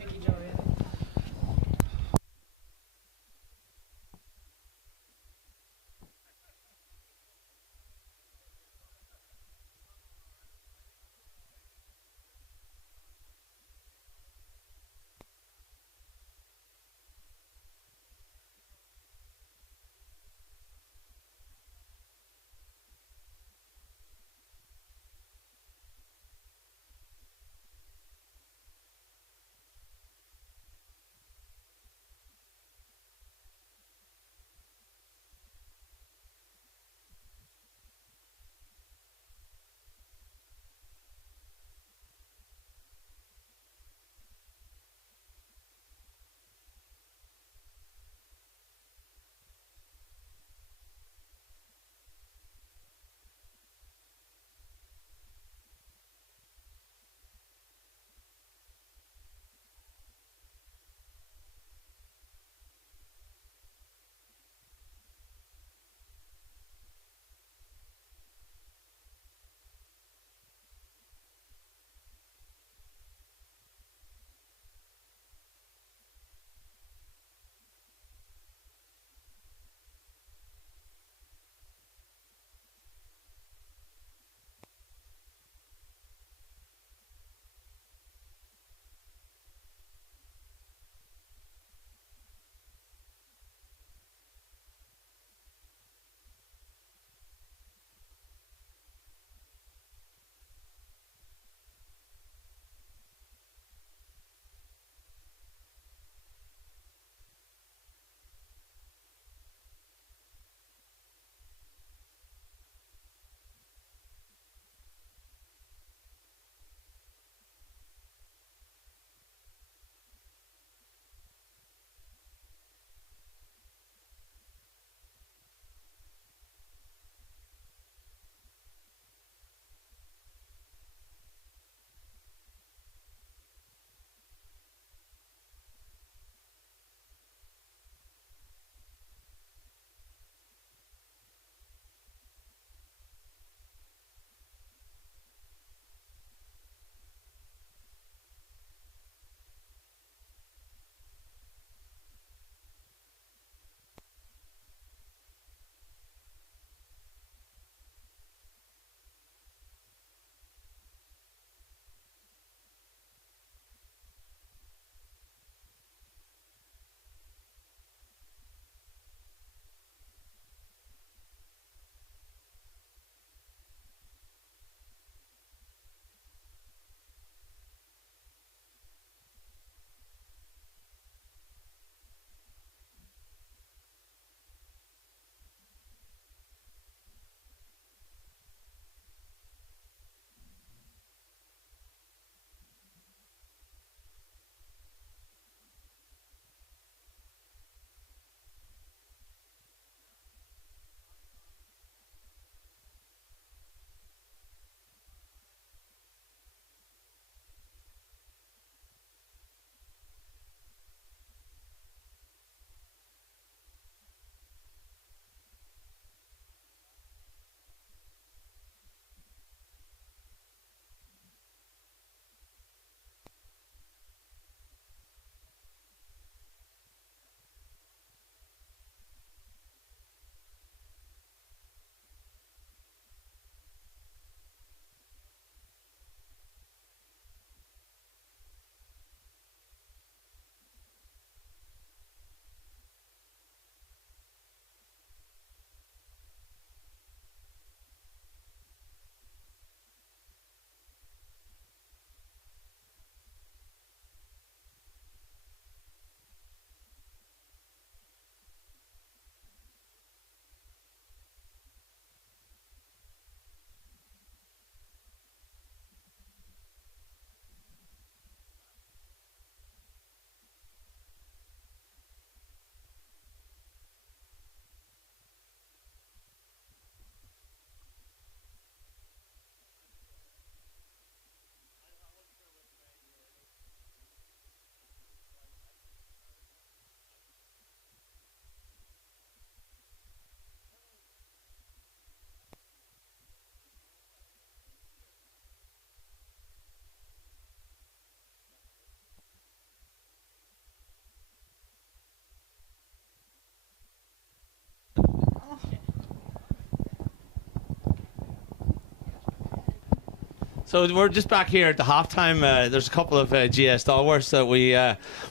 So we're just back here at the halftime. There's a couple of GS stalwarts that we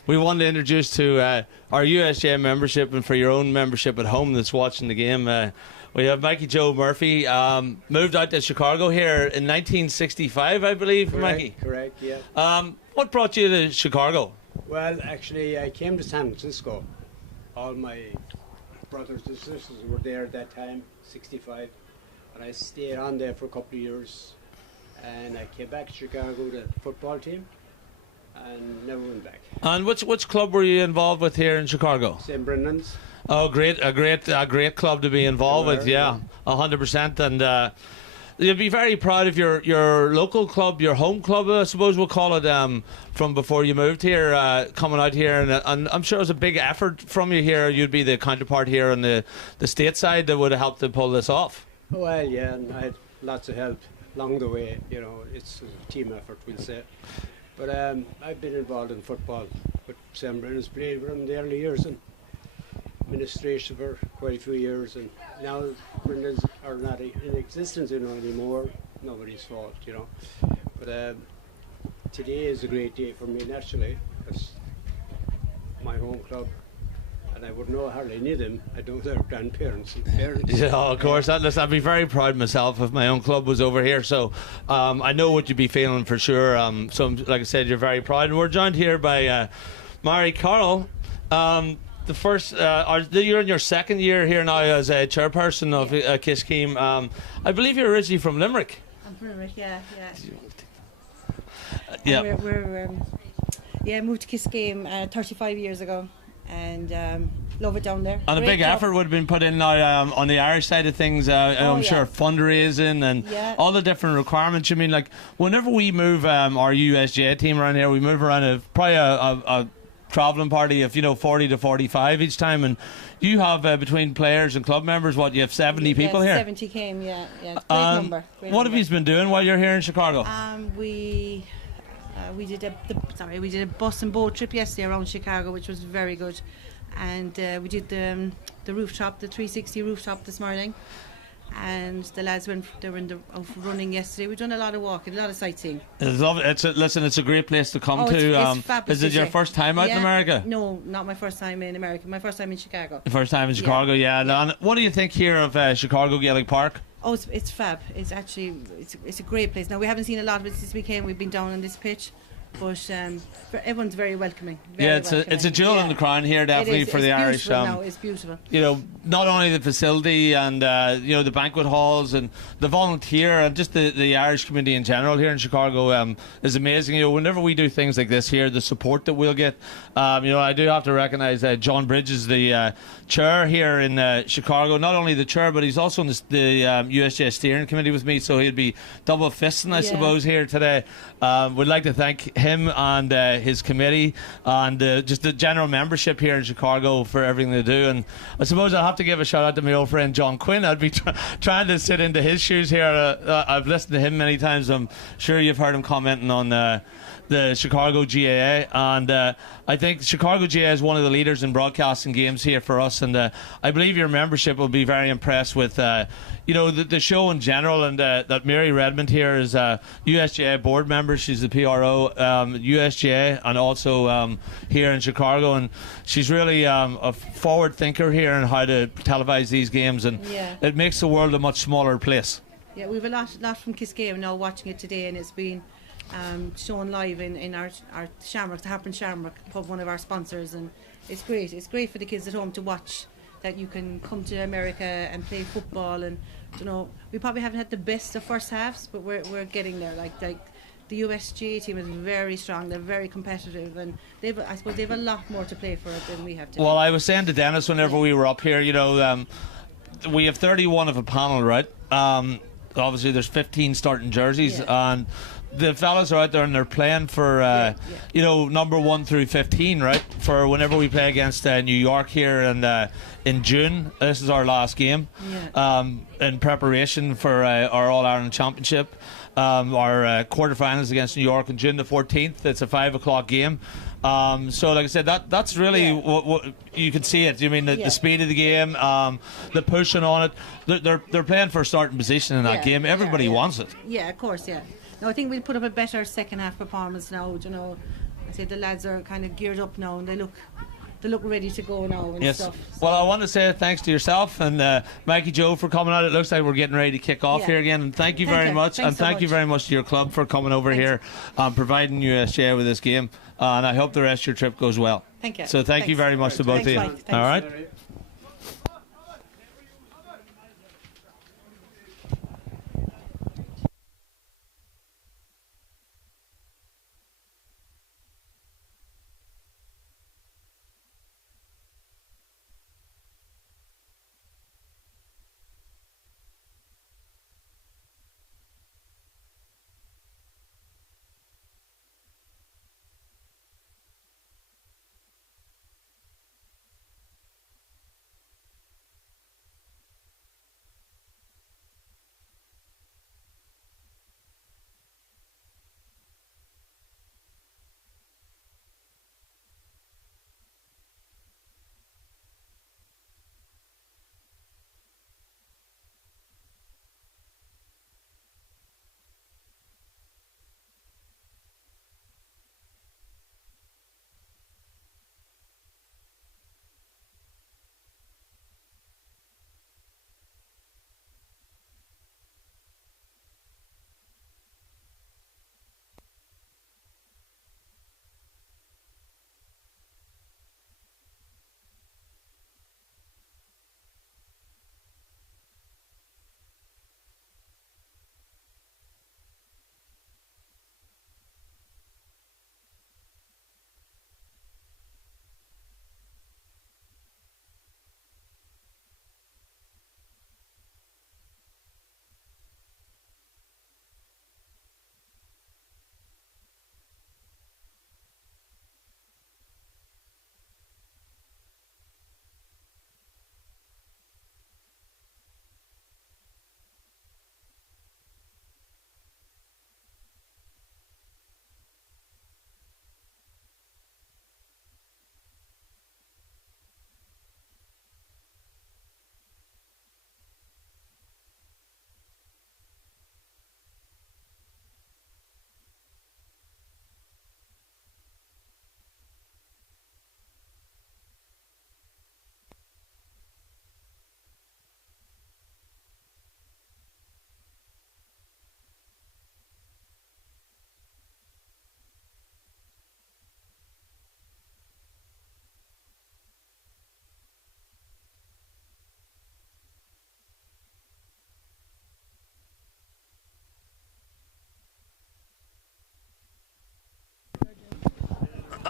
wanted to introduce to our USJ membership, and for your own membership at home that's watching the game. We have Mikey Joe Murphy, moved out to Chicago here in 1965, I believe. Correct, Mikey. correct, yeah. What brought you to Chicago? Well, actually, I came to San Francisco. All my brothers and sisters were there at that time, 65. And I stayed on there for a couple of years. And I came back to Chicago, the football team, and never went back. And which club were you involved with here in Chicago? St. Brendan's. Oh, great! A great club to be involved with. Yeah, 100%. And you'll be very proud of your local club, your home club, I suppose we'll call it. From before you moved here, coming out here, and I'm sure it was a big effort from you here. You'd be the counterpart here on the state side that would have helped to pull this off. Well, yeah, and I had lots of help along the way. You know, it's a team effort, we'll say. But I've been involved in football with St. Brendan's, played with them in the early years, and administration for quite a few years, and now Brendan's are not in existence anymore. Nobody's fault, you know. But today is a great day for me, naturally, because my home club, and I would know hardly any of them. I don't know their grandparents and parents. Yeah, of course. I'd be very proud myself if my own club was over here. So I know what you'd be feeling for sure. So like I said, you're very proud. And we're joined here by Mary Carroll. The first, you're in your second year here now as a chairperson of Kiskeen. I believe you're originally from Limerick. I'm from Limerick, yeah. Yeah. We're moved to Kiskeen 35 years ago, and love it down there. And a big effort would have been put in now on the Irish side of things. I'm sure fundraising and all the different requirements. I mean, like whenever we move our USJ team around here, we move around probably a travelling party of 40 to 45 each time, and you have between players and club members, you have 70 people here. 70 came, yeah. Great number. What have you been doing while you're here in Chicago? We did a bus and boat trip yesterday around Chicago, which was very good, and we did the rooftop, the 360 rooftop this morning. And the lads were running yesterday. We've done a lot of walking, a lot of sightseeing. It's lovely. It's a great place to come to. It's fabulous. Is it your first time out in America? No, not my first time in America. My first time in Chicago. The first time in Chicago, yeah. And what do you think here of Chicago Gaelic Park? Oh, it's fab. It's actually it's a great place. Now we haven't seen a lot of it this weekend. We've been down on this pitch. But everyone's very welcoming. It's a jewel in the crown here, definitely for the Irish. It's beautiful. Not only the facility and the banquet halls and the volunteer and just the Irish community in general here in Chicago is amazing. Whenever we do things like this here, the support that we'll get. I do have to recognise John Bridges, the chair here in Chicago. Not only the chair, but he's also on the USJ steering committee with me, so he'll be double fisting, I suppose, here today. We'd like to thank him and his committee and just the general membership here in Chicago for everything they do. And I suppose I'll have to give a shout out to my old friend John Quinn. I'd be trying to sit into his shoes here. I've listened to him many times. I'm sure you've heard him commenting on the Chicago GAA, and I think Chicago GAA is one of the leaders in broadcasting games here for us, and I believe your membership will be very impressed with the show in general, and that Mary Redmond here is USGA board member. She's the PRO USGA and also here in Chicago, and she's really a forward thinker here on how to televise these games, and it makes the world a much smaller place. Yeah, we've a lot from Kiskeen now watching it today, and it's been shown live in our Shamrock, the Harpen Shamrock pub, one of our sponsors, and it's great. It's great for the kids at home to watch that you can come to America and play football, and we probably haven't had the best of first halves, but we're getting there. Like the USG team is very strong, they're very competitive, and I suppose they've a lot more to play for it than we have to. Well, I was saying to Dennis whenever we were up here, we have 31 of a panel, right? Obviously there's 15 starting jerseys, and the fellas are out there and they're playing for number 1 through 15, right? For whenever we play against New York here in June. This is our last game in preparation for our All-Ireland Championship. Our quarterfinals against New York on June the 14th. It's a 5 o'clock game. So like I said, that's really what you can see it. You mean the speed of the game, the pushing on it. They're playing for a starting position in that game. Everybody wants it. Yeah, of course, yeah. No, I think we'll put up a better second half performance now. You know, I say the lads are kind of geared up now, and they look ready to go now and Yes. stuff. Well, I want to say thanks to yourself and Mikey Joe for coming out. It looks like we're getting ready to kick off here again. And thank you very much. Thanks And so thank you much. very much to your club for coming over Thanks. here and providing USJ with this game. And I hope the rest of your trip goes well. Thank you. So thank you Thanks. very much to both Thanks, of you. Mike. Thanks. All right.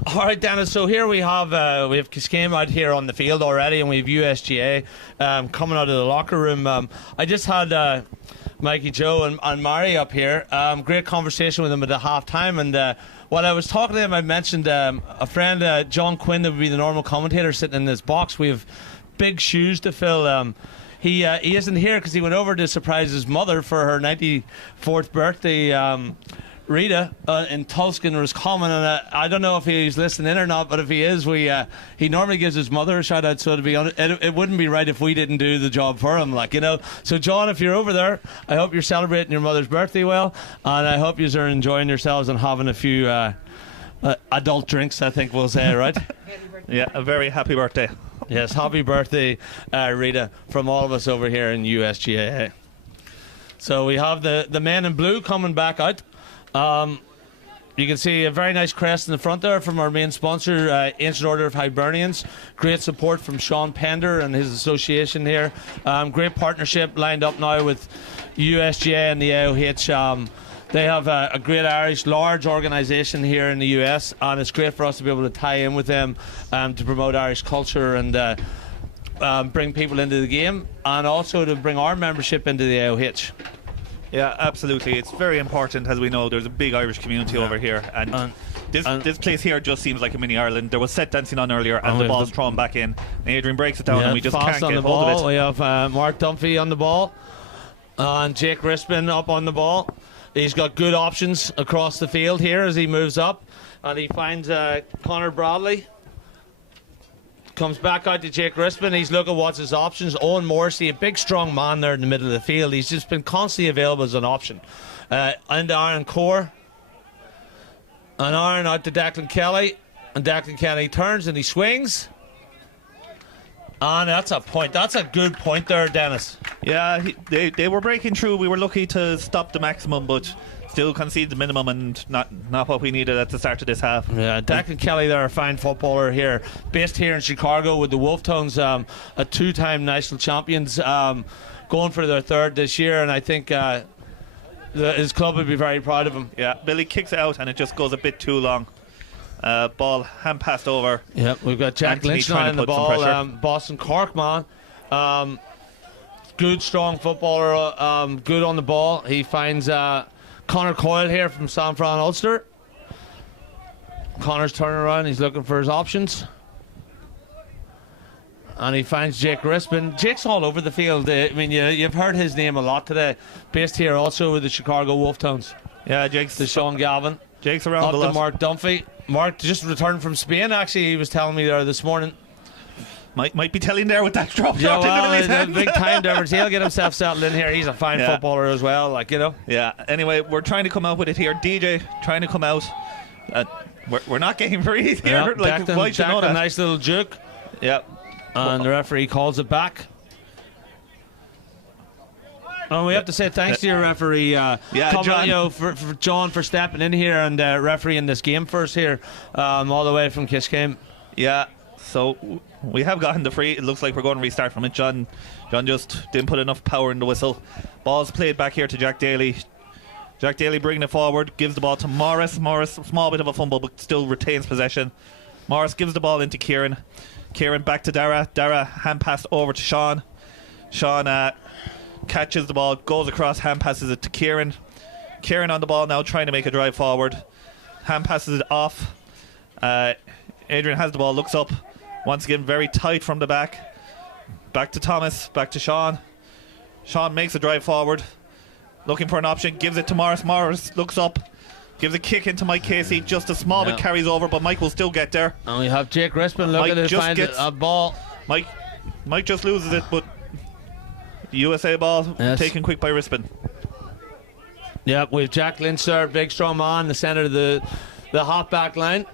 All right, Dennis. So here we have Kiskame out here on the field already, and we have USGA coming out of the locker room. I just had Mikey Joe and Mary up here. Great conversation with them at the half time, and while I was talking to him, I mentioned a friend, John Quinn, that would be the normal commentator sitting in this box. We have big shoes to fill. He isn't here because he went over to surprise his mother for her 94th birthday. Rita in Tulskin was coming, and I don't know if he's listening or not, but if he is, he normally gives his mother a shout out, so it wouldn't be right if we didn't do the job for him, like, you know. So John, if you're over there, I hope you're celebrating your mother's birthday well, and I hope you are enjoying yourselves and having a few adult drinks, I think we'll say, right? Yeah, a very happy birthday. Yes, happy birthday, Rita, from all of us over here in USGA. So we have the men in blue coming back out. You can see a very nice crest in the front there from our main sponsor, Ancient Order of Hibernians. Great support from Sean Pender and his association here. Great partnership lined up now with USGA and the AOH. They have a great Irish, large organisation here in the US, and it's great for us to be able to tie in with them to promote Irish culture and bring people into the game, and also to bring our membership into the AOH. Yeah, absolutely. It's very important, as we know. There's a big Irish community over here, and this place here just seems like a mini Ireland. There was set dancing on earlier, and the ball's thrown back in. And Adrian breaks it down, and we just can't get hold of it. We have Mark Dunphy on the ball, and Jake Rispin up on the ball. He's got good options across the field here as he moves up, and he finds Connor Bradley. Comes back out to Jake Rispin. He's looking what's his options. Owen Morrissey, a big strong man there in the middle of the field. He's just been constantly available as an option. And Aaron Core. And Aaron out to Declan Kelly. And Declan Kelly turns and he swings. And that's a point. That's a good point there, Dennis. Yeah, they were breaking through. We were lucky to stop the maximum, but still concede the minimum and not what we needed at the start of this half. Yeah, Declan Kelly, they're a fine footballer here, based here in Chicago with the Wolftones, a two-time national champions, going for their third this year, and I think his club would be very proud of him. Yeah, Billy kicks it out and it just goes a bit too long. Ball hand passed over. Yep, we've got Jack Anthony Lynch trying now to in the put some ball. pressure. Boston Cork man, good strong footballer, good on the ball. He finds Connor Coyle here from San Fran Ulster. Connor's turning around, he's looking for his options. And he finds Jake Rispin. Jake's all over the field. I mean, you've heard his name a lot today. Based here also with the Chicago Wolftones. Yeah, Jake's To Sean Galvin. Jake's around Up the to lot. Mark Dunphy. Mark just returned from Spain, actually. He was telling me there this morning. Might be telling there with that drop Yeah, shot into well, Billy's he's a hand. big time difference. He'll get himself settled in here. He's a fine Yeah. footballer as well, like, you know. Yeah, anyway, we're trying to come out with it here. DJ trying to come out. We're not getting freeze here. Yeah, like, why should you know Declan, that? nice little juke. Yeah. And the referee calls it back. And we have to say thanks to your referee, John. for John for stepping in here and refereeing this game for us here, all the way from Kishcame. Yeah, so we have gotten the free. It looks like we're going to restart from it. John just didn't put enough power in the whistle. Ball's played back here to Jack Daly. Jack Daly bringing it forward, gives the ball to Morris. Morris, small bit of a fumble, but still retains possession. Morris gives the ball into Kieran. Kieran back to Dara. Dara hand passed over to Sean. Sean catches the ball, goes across, hand passes it to Kieran. Kieran on the ball now, trying to make a drive forward. Hand passes it off. Adrian has the ball, looks up. Once again, very tight from the back. Back to Thomas, back to Sean. Sean makes a drive forward. Looking for an option, gives it to Morris. Morris looks up, gives a kick into Mike Casey. Just a small bit carries over, but Mike will still get there. And we have Jake Rispin looking to find a ball. Mike just loses it, but the USA ball taken quick by Rispin. Yep, we have Jack Lynch there, big strong man in the centre of the hot back line.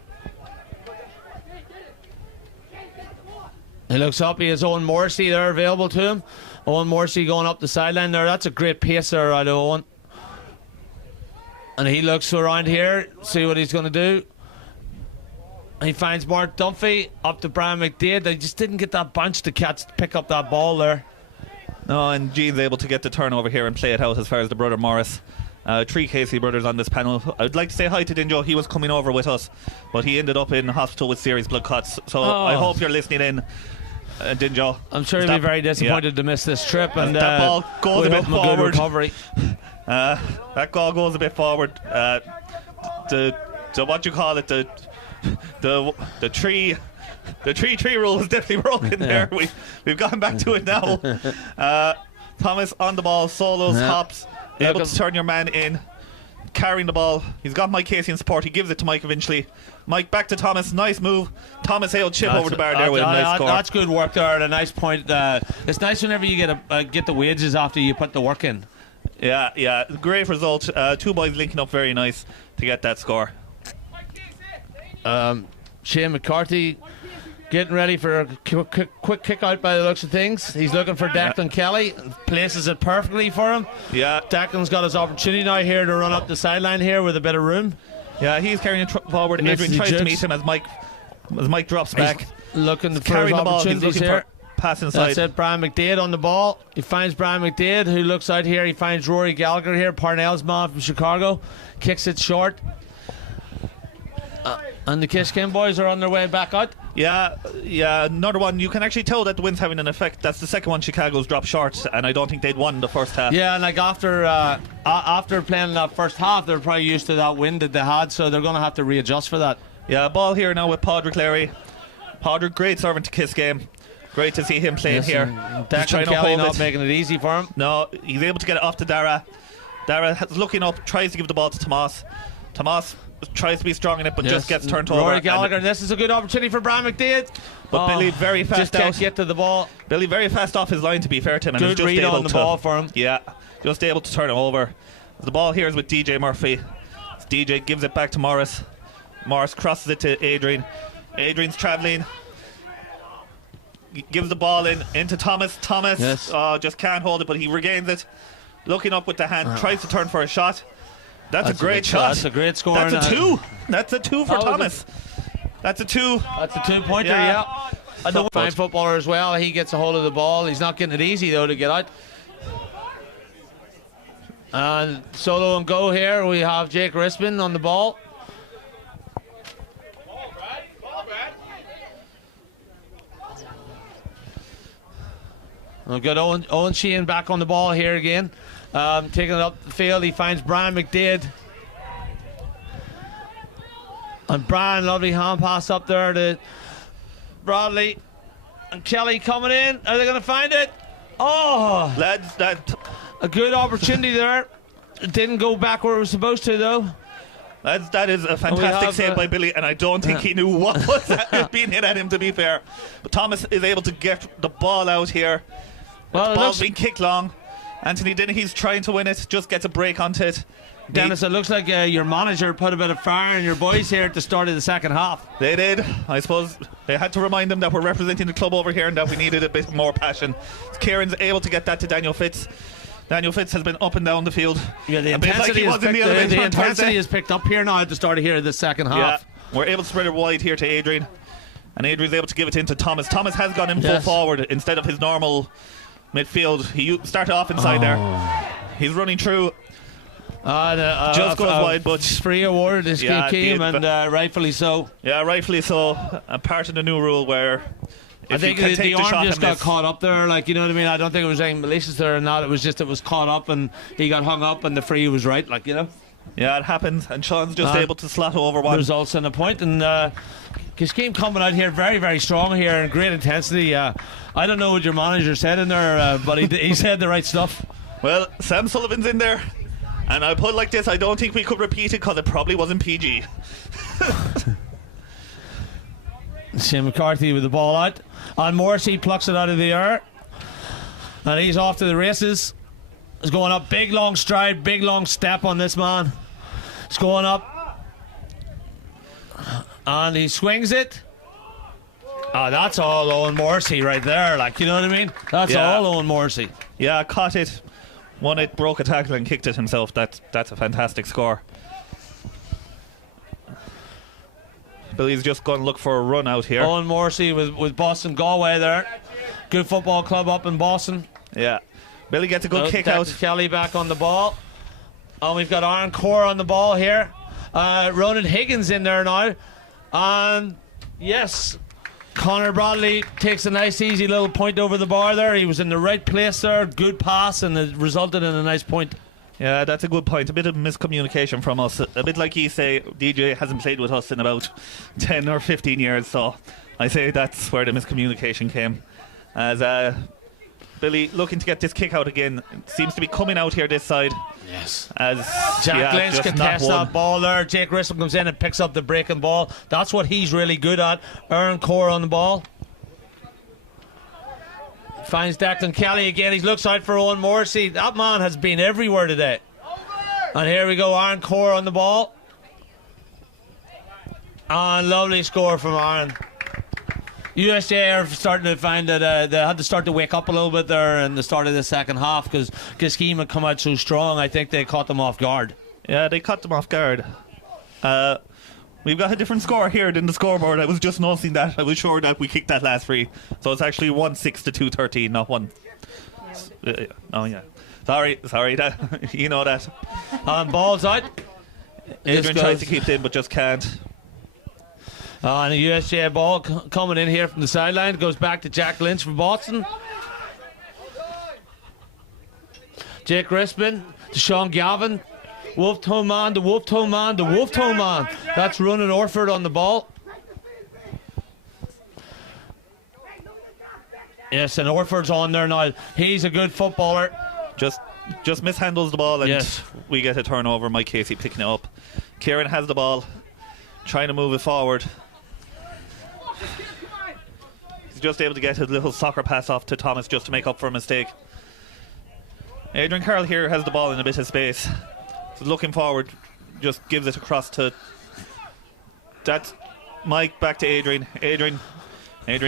He looks up, he has Owen Morrissey there available to him. Owen Morrissey going up the sideline there. That's a great pace there out of Owen. And he looks around here, see what he's going to do. He finds Mark Dunphy up to Brian McDade. They just didn't get that bunch to pick up that ball there. No, and Gene's able to get the turnover here and play it out as far as the brother Morris. 3 Casey brothers on this panel. I'd like to say hi to Dinjo. He was coming over with us, but he ended up in hospital with serious blood clots. So I hope you're listening in, Dinjo. I'm sure he'll be very disappointed to miss this trip. And that ball goes a bit good forward. recovery. That ball goes a bit forward. The what you call it, the tree rule is definitely broken there. We've gone back to it now. Thomas on the ball, solos, hops, able to turn your man in, carrying the ball. He's got Mike Casey in support. He gives it to Mike eventually. Mike back to Thomas. Nice move. Thomas able chip over the bar there with a nice score. That's good work there and a nice point. It's nice whenever you get the wages after you put the work in. Yeah, great result. 2 boys linking up very nice to get that score. Shane McCarthy getting ready for a quick kick out by the looks of things. He's looking for Declan Kelly. Places it perfectly for him. Yeah. Declan's got his opportunity now here to run up the sideline here with a bit of room. Yeah, he's carrying it forward. Adrian tries to meet him as Mike drops back. Looking for carrying his the ball. He's opportunities looking here. for pass inside. That's it, Brian McDade on the ball. He finds Brian McDade, who looks out here. He finds Rory Gallagher here, Parnell's man from Chicago. Kicks it short. And the Kishkin boys are on their way back out. Yeah, another one. You can actually tell that the wind's having an effect. That's the second one Chicago's dropped short, and I don't think they'd won the first half. Yeah, and like after playing that first half, they're probably used to that wind that they had, so they're going to have to readjust for that. Yeah, ball here now with Padraig Larry. Padraig, great servant to Kiss game. Great to see him playing here. Declan Kelly not making it easy for him. No, he's able to get it off to Dara. Dara is looking up, tries to give the ball to Tomas. Tomas tries to be strong in it, but Yes. just gets turned over. Rory Gallagher, this is a good opportunity for Brian McDade. But Billy very fast just can't out. get to the ball. Billy very fast off his line, to be fair to him, and is Good just read able on the to ball for him. Yeah, just able to turn it over. The ball here is with DJ Murphy. DJ gives it back to Morris. Morris crosses it to Adrian. Adrian's travelling. Gives the ball into Thomas. Thomas just can't hold it, but he regains it. Looking up with the hand, tries to turn for a shot. That's a great shot. That's a great score. That's a 2. That's a 2 for Thomas. That's a 2. That's a 2-pointer, yeah. And the fine footballer as well. He gets a hold of the ball. He's not getting it easy, though, to get out. And solo and go here. We have Jake Rispin on the ball. We've got Owen Sheehan back on the ball here again. Taking it up the field. He finds Brian McDade. And Brian, lovely hand pass up there to Bradley. And Kelly coming in. Are they going to find it? Oh! Lads, A good opportunity there. It didn't go back where it was supposed to, though. that is a fantastic save by Billy, and I don't think he knew what was being hit at him, to be fair. But Thomas is able to get the ball out here. Well, The ball's being kicked long. Anthony Dennehy's trying to win it, just gets a break onto it. Dennis, it looks like your manager put a bit of fire in your boys here at the start of the second half. They did. I suppose they had to remind them that we're representing the club over here and that we needed a bit more passion. Kieran's able to get that to Daniel Fitz. Daniel Fitz has been up and down the field. Yeah, the a bit like intensity, he was in the other the on intensity Thursday. is picked up here now at the start of here the second half. Yeah, we're able to spread it wide here to Adrian, and Adrian's able to give it into Thomas. Thomas has gone in full forward instead of his normal midfield. He started off inside there. He's running through. Just goes wide, but free award is came, and rightfully so. Yeah, rightfully so. A part of the new rule where I if think you can the take the arm shot just and got miss. caught up there, like, you know what I mean. I don't think it was anything malicious there or not. It was just it was caught up and he got hung up and the free was right, like, you know. Yeah, it happens, and Sean's just able to slot over one. Results in a point, and Kiskeen coming out here very, very strong here and great intensity. I don't know what your manager said in there, but he said the right stuff. Well, Sam Sullivan's in there, and I put it like this: I don't think we could repeat it because it probably wasn't PG. Shane McCarthy with the ball out, and Morrissey plucks it out of the air, and he's off to the races. He's going up, big long stride, big long step on this man. He's going up, and he swings it. Oh, that's all Owen Morrissey right there, like, you know what I mean? That's all Owen Morrissey. Yeah, caught it, won it, broke a tackle, and kicked it himself. That's a fantastic score. Billy's just going to look for a run out here. Owen Morrissey with Boston Galway there. Good football club up in Boston. Yeah. Billy gets a good kick out. Kelly back on the ball. And we've got Aaron Core on the ball here. Ronan Higgins in there now. And yes, Connor Bradley takes a nice easy little point over the bar there. He was in the right place there. Good pass, and it resulted in a nice point. Yeah, that's a good point. A bit of miscommunication from us. A bit like you say, DJ hasn't played with us in about 10 or 15 years, so I say that's where the miscommunication came. As Billy looking to get this kick out again, seems to be coming out here this side. Yes. As Jack Lynch just contests not one. that ball there. Jake Rissom comes in and picks up the breaking ball. That's what he's really good at. Aaron Core on the ball. Finds Declan Kelly again. He looks out for Owen Morrissey. That man has been everywhere today. And here we go, Aaron Core on the ball. And lovely score from Aaron. USJ are starting to find that they had to start to wake up a little bit there in the start of the second half because Kiskeen had come out so strong. I think they caught them off guard. Yeah, they caught them off guard. We've got a different score here than the scoreboard. I was just noticing that. I was sure that we kicked that last free. So it's actually 1-6 to 2-13, not 1. Oh, yeah. Sorry, that, you know that. And ball's out. Adrian tries to keep it in, but just can't. And a USJ ball coming in here from the sideline. Goes back to Jack Lynch from Boston. Jake Rispin to Sean Galvin. Wolf Toe Man to Wolf Toe Man to Wolf Toe Man. That's Ronan Orford on the ball. Yes, and Orford's on there now. He's a good footballer. Just just mishandles the ball, and Yes. we get a turnover. Mike Casey picking it up. Kieran has the ball, trying to move it forward. He's just able to get a little soccer pass off to Thomas just to make up for a mistake. Adrian Carroll here has the ball in a bit of space. So looking forward, just gives it across to... That's Mike, back to Adrian. Adrian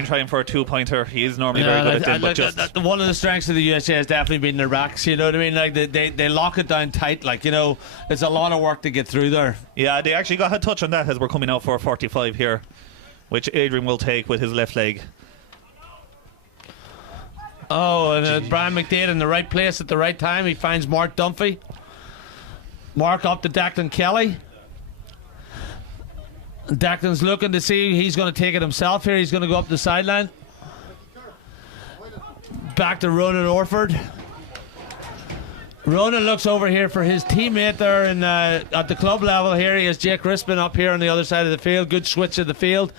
trying for a 2-pointer. He is normally very good at them, but just... One of the strengths of the USJ has definitely been their backs, you know what I mean? Like they lock it down tight, like, you know, it's a lot of work to get through there. Yeah, they actually got a touch on that as we're coming out for a 45 here, which Adrian will take with his left leg. Oh, and Brian McDade in the right place at the right time. He finds Mark Dunphy. Mark up to Declan Kelly. Declan's looking to see he's going to take it himself here. He's going to go up the sideline. Back to Ronan Orford. Ronan looks over here for his teammate there at the club level here. He has Jake Crispin up here on the other side of the field. Good switch of the field.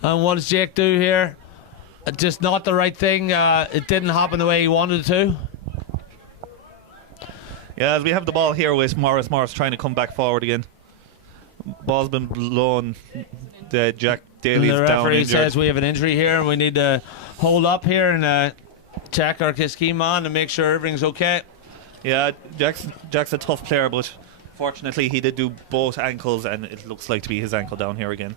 And what does Jake do here? Just not the right thing. It didn't happen the way he wanted it to. Yeah, as we have the ball here with Morris trying to come back forward again. Ball's been blown. Jack Daly's down. The referee injured. says we have an injury here and we need to hold up here and check our Kiskeen man and make sure everything's okay. Yeah, Jack's a tough player, but fortunately he did do both ankles, and it looks like to be his ankle down here again.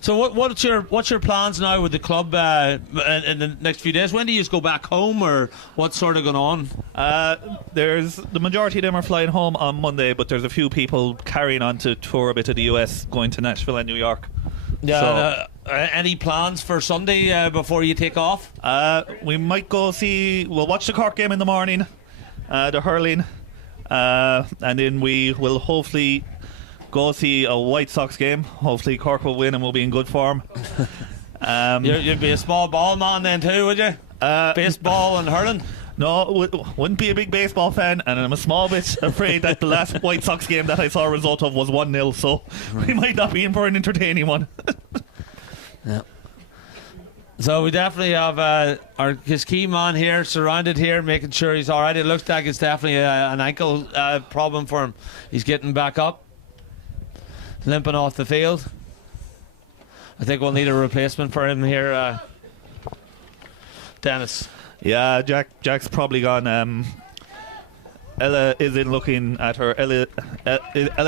So what's your plans now with the club in the next few days? When do you just go back home, or what's sort of going on? There's the majority of them are flying home on Monday, but there's a few people carrying on to tour a bit of the US, going to Nashville and New York. Yeah. Any plans for Sunday before you take off? We might go we'll watch the Cork game in the morning, the hurling, and then we will hopefully go see a White Sox game. Hopefully Cork will win and we'll be in good form. You'd be a small ball man then too, would you? Baseball and hurling? No, wouldn't be a big baseball fan, and I'm a small bit afraid that the last White Sox game that I saw a result of was 1-0, so we might not be in for an entertaining one. Yeah. So we definitely have his key man here, surrounded here, making sure he's all right. It looks like it's definitely an ankle problem for him. He's getting back up, limping off the field. I think we'll need a replacement for him here, Dennis. Yeah, Jack's probably gone. Ella is in looking at her. Ella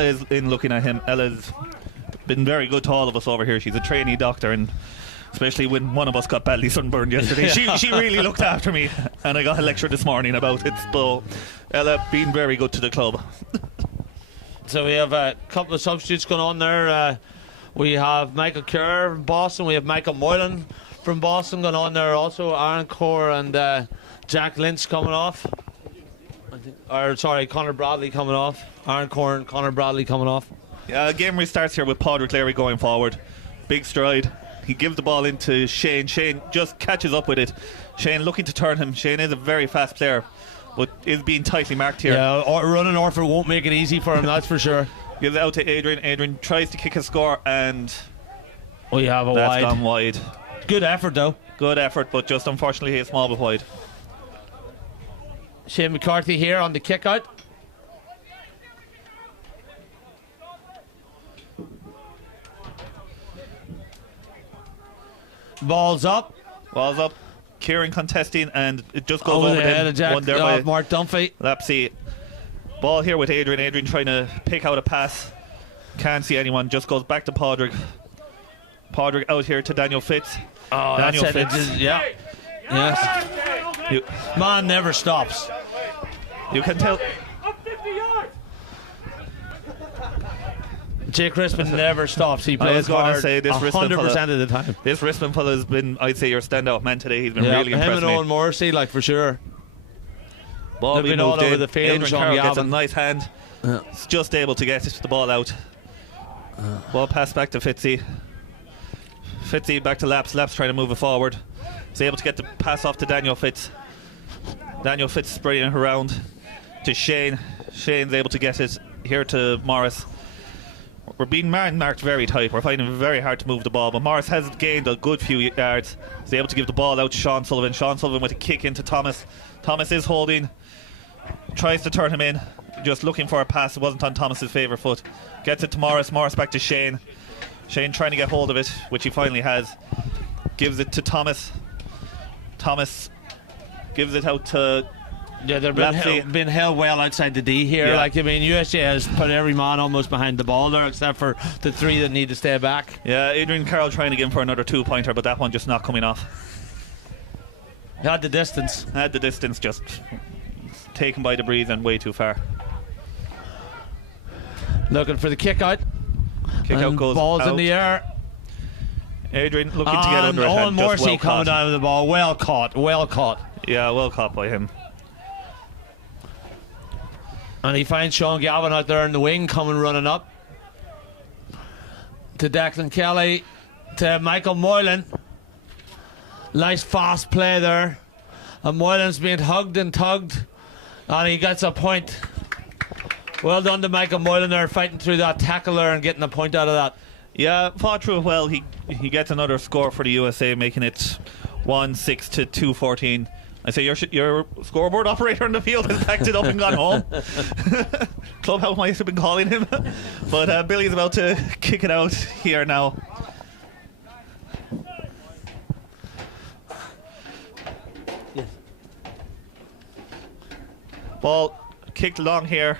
is in looking at him. Ella's been very good to all of us over here. She's a trainee doctor, and especially when one of us got badly sunburned yesterday, she really looked after me, and I got a lecture this morning about it. So Ella being very good to the club. So we have a couple of substitutes going on there. We have Michael Kerr from Boston. We have Michael Moylan from Boston going on there also. Aaron Core and Jack Lynch coming off. Connor Bradley coming off. Aaron Core and Connor Bradley coming off. Yeah, game restarts here with Padraig Larry going forward. Big stride. He gives the ball into Shane. Shane just catches up with it. Shane looking to turn him. Shane is a very fast player, but is being tightly marked here. Yeah, running Orford won't make it easy for him, that's for sure. Gives it out to Adrian. Adrian tries to kick a score, and we have a that's wide. gone wide. Good effort though. Good effort, but just unfortunately a small bit wide. Shane McCarthy here on the kick out. Ball's up. Ball's up. Kieran contesting, and it just goes Over over the head of Jack, one there by Mark Dunphy. Lapsy. Ball here with Adrian. Adrian trying to pick out a pass. Can't see anyone. Just goes back to Padraig. Padraig out here to Daniel Fitz. Oh, Daniel that's it. Fitz. Yeah. Yes. Man never stops. You can tell. Jake Crispin never stops. He plays hard say this 100% of the time. This Rispin fella has been, I'd say, your standout man today. He's been really him impressed and me. Owen Morrissey, like, for sure. Ball They've being been all moved over in. the field. Adrian Sean Carroll gets a Galvin. nice hand. It's just able to get the ball out. Ball passed back to Fitzy. Fitzy back to Laps. Laps trying to move it forward. He's able to get the pass off to Daniel Fitz. Daniel Fitz spraying it around to Shane. Shane's able to get it here to Morris. we're being marked very tight. We're finding it very hard to move the ball, but Morris has gained a good few yards. He's able to give the ball out to Sean Sullivan. Sean Sullivan with a kick into Thomas. Thomas is holding, tries to turn him in, just looking for a pass. It wasn't on Thomas's favourite foot. Gets it to Morris. Morris back to Shane. Shane trying to get hold of it, which he finally has. Gives it to Thomas. Thomas gives it out to Yeah, they've Lapsey. been held well outside the D here. Yeah. Like, I mean, USJ has put every man almost behind the ball there, except for the three that need to stay back. Yeah, Adrian Carroll trying again for another 2-pointer, but that one just not coming off. Had the distance. Had the distance, just taken by the breeze and way too far. Looking for the kick out. Kick out goes Ball's out. in the air. Adrian looking to get under it. Owen and just Morrissey well coming caught. down with the ball. Well caught. Well caught. Yeah, well caught by him. And he finds Sean Galvin out there in the wing coming running up. To Declan Kelly. To Michael Moylan. Nice fast play there. And Moylan's being hugged and tugged. And he gets a point. Well done to Michael Moylan there, fighting through that tackle there and getting a point out of that. Yeah, fought through it well. He gets another score for the USA, making it 1-6 to 2-14. I say your scoreboard operator in the field has packed it up and gone home. Clubhouse might have been calling him. But Billy's about to kick it out here now. Ball kicked long here.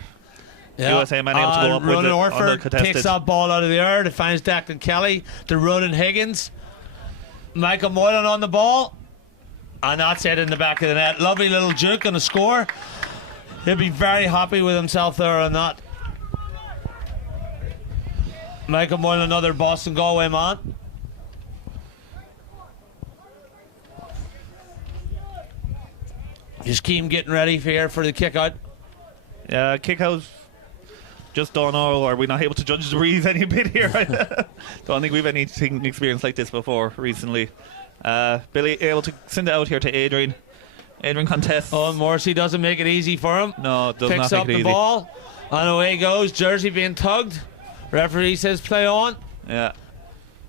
USA man able to go up with Ronan it. Orford Uncontested. takes that ball out of the air. It finds Declan Kelly to Ronan Higgins. Michael Moylan on the ball. And that's it in the back of the net. Lovely little juke and a score. He'll be very happy with himself there on that. Michael Moylan, another Boston Galway man. Just keep getting ready for the kick out. Yeah, kick out. Just don't know. Are we not able to judge the breeze any bit here? Don't think we've anything experienced like this before recently. Billy able to send it out here to Adrian. Adrian contests. Oh, Morrissey doesn't make it easy for him. No, does Picks not up make it the easy. ball. And away goes. Jersey being tugged. Referee says play on. Yeah,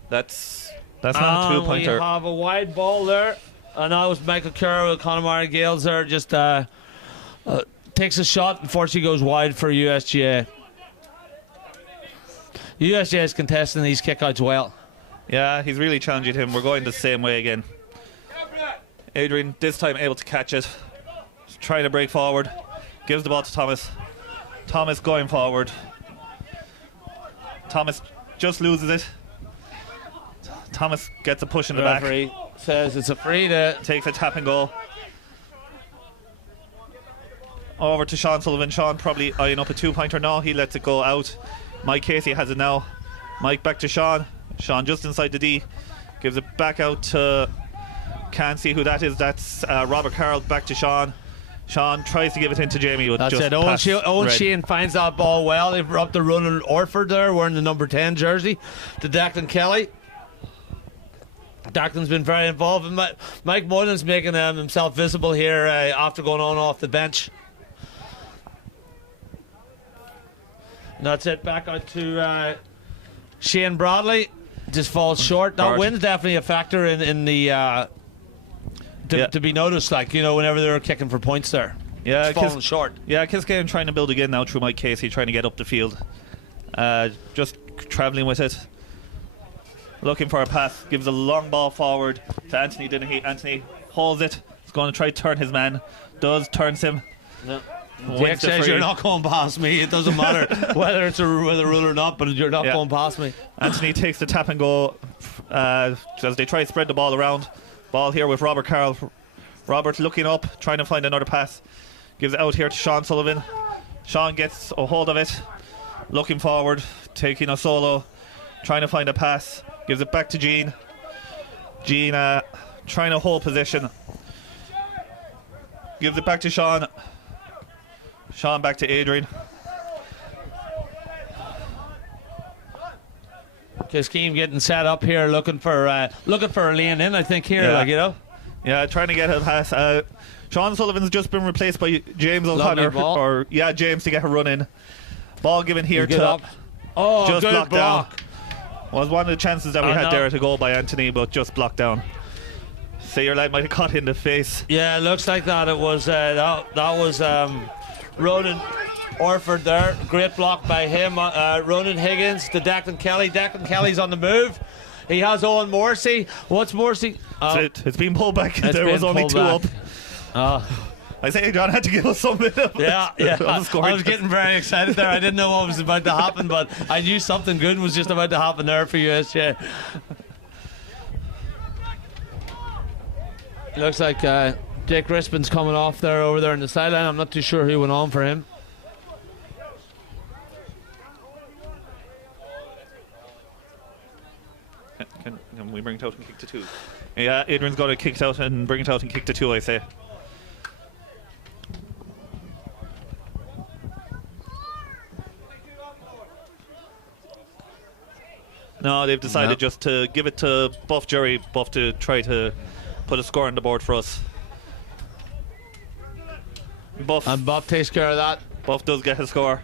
that's not a We two-pointer. have a wide ball there. And that was Michael Kerr with Connemara Gales there. Just takes a shot. Unfortunately goes wide for USGA. USGA is contesting these kickouts well. Yeah, he's really challenging him. We're going the same way again. Adrian this time able to catch it. He's trying to break forward. Gives the ball to Thomas. Thomas going forward. Thomas just loses it. Thomas gets a push in the back. Referee says it's a free to Takes a tap and go. Over to Sean Sullivan. Sean probably eyeing up a two-pointer now. He lets it go out. Mike Casey has it now. Mike back to Sean. Sean just inside the D. Gives it back out to... Can't see who that is. That's Robert Carroll back to Sean. Sean tries to give it into Jamie. But That's just it. Owen red. Sheehan finds that ball well. They've up the Ronan Orford there, wearing the number 10 jersey, to Declan Kelly. Declan's been very involved. And Mike Moylan's making himself visible here after going on off the bench. And that's it. Back out to Shane Bradley. Just falls short. That Hard. wind's definitely a factor in the to be noticed. Like, you know, whenever they're kicking for points there. Yeah, It's falling short. Yeah, Kiskane trying to build again now through Mike Casey, trying to get up the field. Just travelling with it. Looking for a pass. Gives a long ball forward to Anthony Dennehy. Anthony holds it. He's going to try to turn his man. Turns him. No. Wins Jake the says free. you're not going past me. It doesn't matter whether it's a rule or not, but you're not Yeah. going past me. Anthony takes the tap and go as they try to spread the ball around. Ball here with Robert Carroll. Robert looking up, trying to find another pass. Gives it out here to Sean Sullivan. Sean gets a hold of it. Looking forward, taking a solo. Trying to find a pass. Gives it back to Gene. Gene trying to hold position. Gives it back to Sean. Sean back to Adrian. Kiskeen getting set up here, looking for a lane in. I think here, Yeah. like, you know. Yeah, trying to get a pass. Sean Sullivan's just been replaced by James Lovely O'Connor. ball. James to get a run in. Ball given here Good to up. Oh, just good blocked block. down. Was one of the chances that we had there to go by Anthony, but just blocked down. So your lad might have caught in the face. Yeah, it looks like that. It was that was Ronan Orford there. Great block by him. Ronan Higgins to Declan Kelly. Declan Kelly's on the move. He has Owen Morrissey. What's Morrissey? It's been pulled back. It's There was been only pulled two back. up. I say John had to give us some bit of Yeah. of the I scoring. was getting very excited there. I didn't know what was about to happen, but I knew something good was just about to happen there for USJ. Looks like Dick Rispin's coming off there over there in the sideline. I'm not too sure who went on for him. Can we bring it out and kick to 2? Yeah, Adrian's got to kick it out and bring it out and kick to 2, I say. No, they've decided just to give it to Buff Jerry. Buff to try to put a score on the board for us. Buff. And Buff takes care of that. Buff does get his score.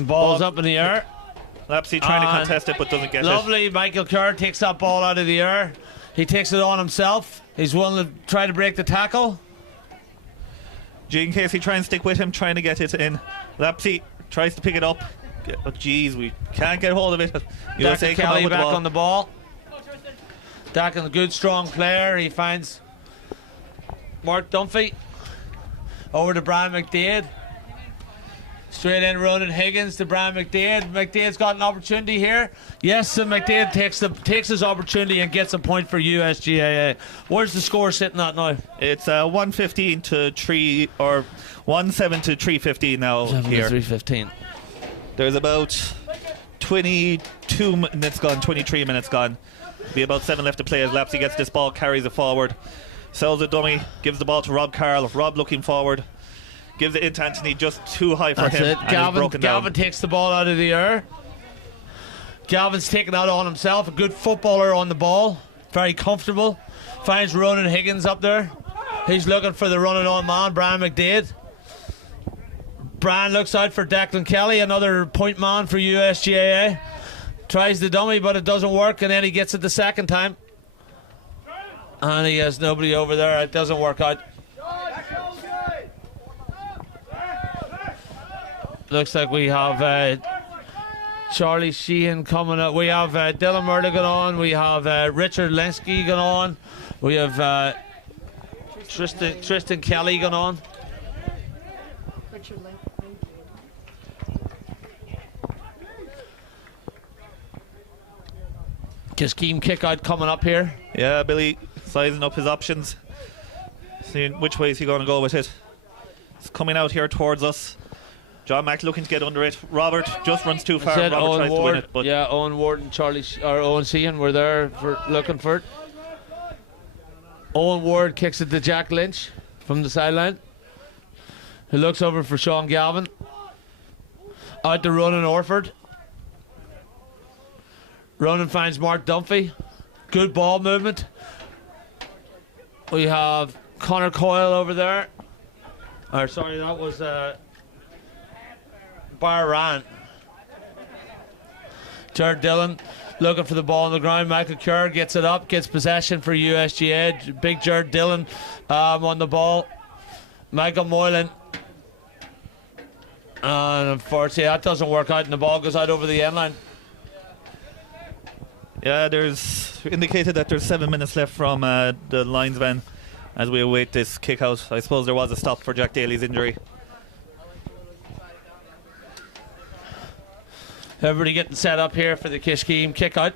Ball's up in the air. Lapsy trying to contest it but doesn't get it. Lovely. Michael Kerr takes that ball out of the air. He takes it on himself. He's willing to try to break the tackle. Gene Casey trying to stick with him, trying to get it in. Lapsy tries to pick it up. Oh, jeez, we can't get hold of it. Declan Kelly back on the ball. Declan, a good, strong player. He finds Mark Dunphy over to Brian McDade. Straight in, Ronan Higgins to Brian McDade. McDade's got an opportunity here. Yes, and McDade takes his opportunity and gets a point for USGAA. Where's the score sitting at now? It's 115 to 3 or 17 to 315 now 7 here. to 315. There's about 22 minutes gone, 23 minutes gone. Be about 7 left to play as Lapsy gets this ball, carries it forward, sells a dummy, gives the ball to Rob Carroll. Rob looking forward, gives it into Anthony, just too high for That's him. it. And Galvin takes the ball out of the air. Galvin's taking that on himself. A good footballer on the ball. Very comfortable. Finds Ronan Higgins up there. He's looking for the running on man, Brian McDade. Brian looks out for Declan Kelly, another point man for USGAA. Tries the dummy, but it doesn't work, and then he gets it the second time. And he has nobody over there. It doesn't work out. Looks like we have Charlie Sheehan coming up. We have Dylan Murdoch going on. We have Richard Lenski going on. We have Tristan Kelly going on. Kiskeem kick out coming up here. Yeah, Billy sizing up his options, seeing which way is he going to go with it. It's coming out here towards us. John Mack looking to get under it. Robert just runs too far. Robert Owen tries Ward, to win it, but yeah, Owen Ward and Owen Sheehan were there for looking for it. Owen Ward kicks it to Jack Lynch from the sideline. He looks over for Sean Galvin. Out to Ronan Orford. Ronan finds Mark Dunphy. Good ball movement. We have Connor Coyle over there. Or sorry, that was Bar Ryan. Jared Dillon looking for the ball on the ground. Michael Kerr gets it up, gets possession for USGA. Big Jared Dillon on the ball. Michael Moylan. And unfortunately, that doesn't work out, and the ball goes out over the end line. yeah, there's indicated that there's 7 minutes left from the linesman as we await this kick out. I suppose there was a stop for Jack Daly's injury. Everybody getting set up here for the Kiskeam kick out.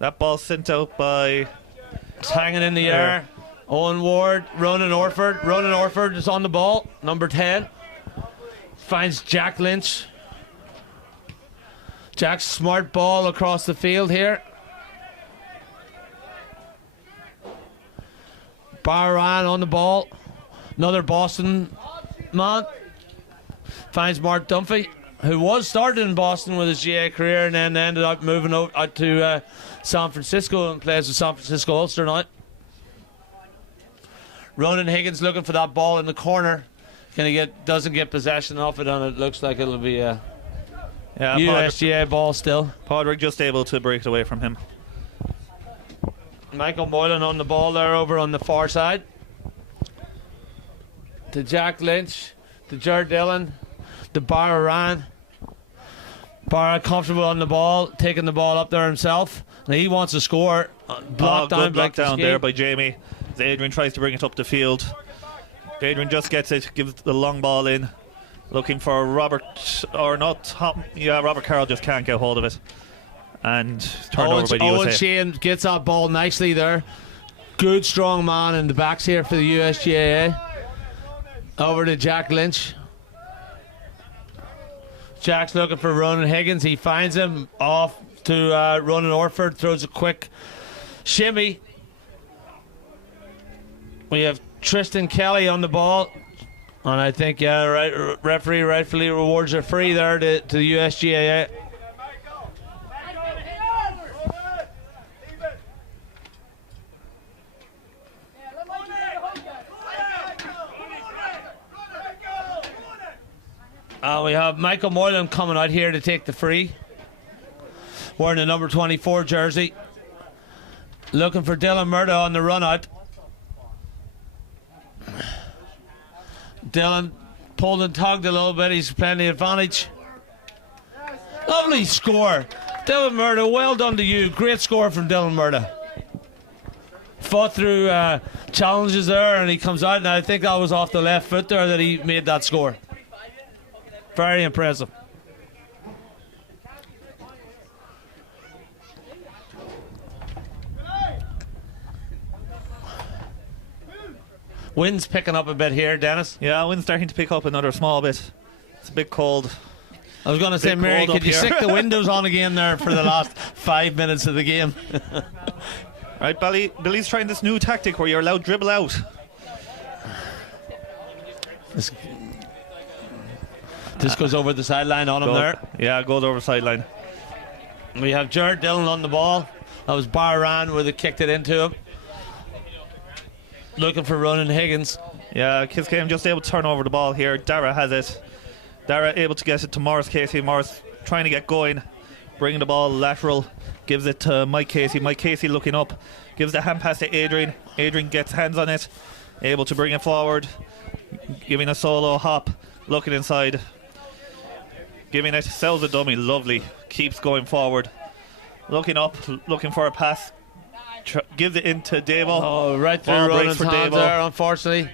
That ball sent out by It's hanging in the air. Owen Ward, Ronan Orford. Ronan Orford is on the ball, number 10. Finds Jack Lynch. Jack's smart ball across the field here. Bar Ryan on the ball. Another Boston man. Finds Mark Dunphy. who was started in Boston with his GA career and then ended up moving out to San Francisco and plays with San Francisco Ulster now. Ronan Higgins looking for that ball in the corner. Doesn't get possession of it, and it looks like it'll be a USGA ball still. Padraig just able to break it away from him. Michael Moylan on the ball there over on the far side. To Jack Lynch, to Jared Dillon, to Barra Ryan. Barra comfortable on the ball, taking the ball up there himself. And he wants to score. Blocked down there by Jamie. As Adrian tries to bring it up the field. Adrian just gets it, gives the long ball in. Looking for Robert Carroll just can't get hold of it. And turned over by the USA. Owen Shane gets that ball nicely there. Good strong man in the backs here for the USGA. Over to Jack Lynch. Jack's looking for Ronan Higgins. He finds him off to Ronan Orford. Throws a quick shimmy. We have Tristan Kelly on the ball. And I think referee rightfully rewards a free there to the USGA. We have Michael Moylan coming out here to take the free, wearing the number 24 jersey. Looking for Dylan Murdo on the run out. Dylan pulled and tugged a little bit. He's playing the advantage. Lovely score. Dylan Murdo, well done to you. Great score from Dylan Murdo. Fought through challenges there and he comes out, and I think that was off the left foot there that he made that score. Very impressive. Wind's picking up a bit here, Dennis. Yeah, wind's starting to pick up another small bit. It's a bit cold. I was going to say, Mary, could you stick the windows on again there for the last 5 minutes of the game? Right, Billy's trying this new tactic where you're allowed to dribble out. This goes over the sideline on him there. Yeah, it goes over the sideline. We have Jared Dillon on the ball. That was Barran where they kicked it into him. Looking for Ronan Higgins. Yeah, Kiskane just able to turn over the ball here. Dara has it. Dara able to get it to Morris Casey. Morris trying to get going. Bringing the ball lateral. Gives it to Mike Casey. Mike Casey looking up. Gives the hand pass to Adrian. Adrian gets hands on it. Able to bring it forward. Giving a solo hop. Looking inside. Giving it. Sells a dummy. Lovely. Keeps going forward. Looking up. Looking for a pass. Gives it into Davo. Oh, right through Ronan's hands there, unfortunately.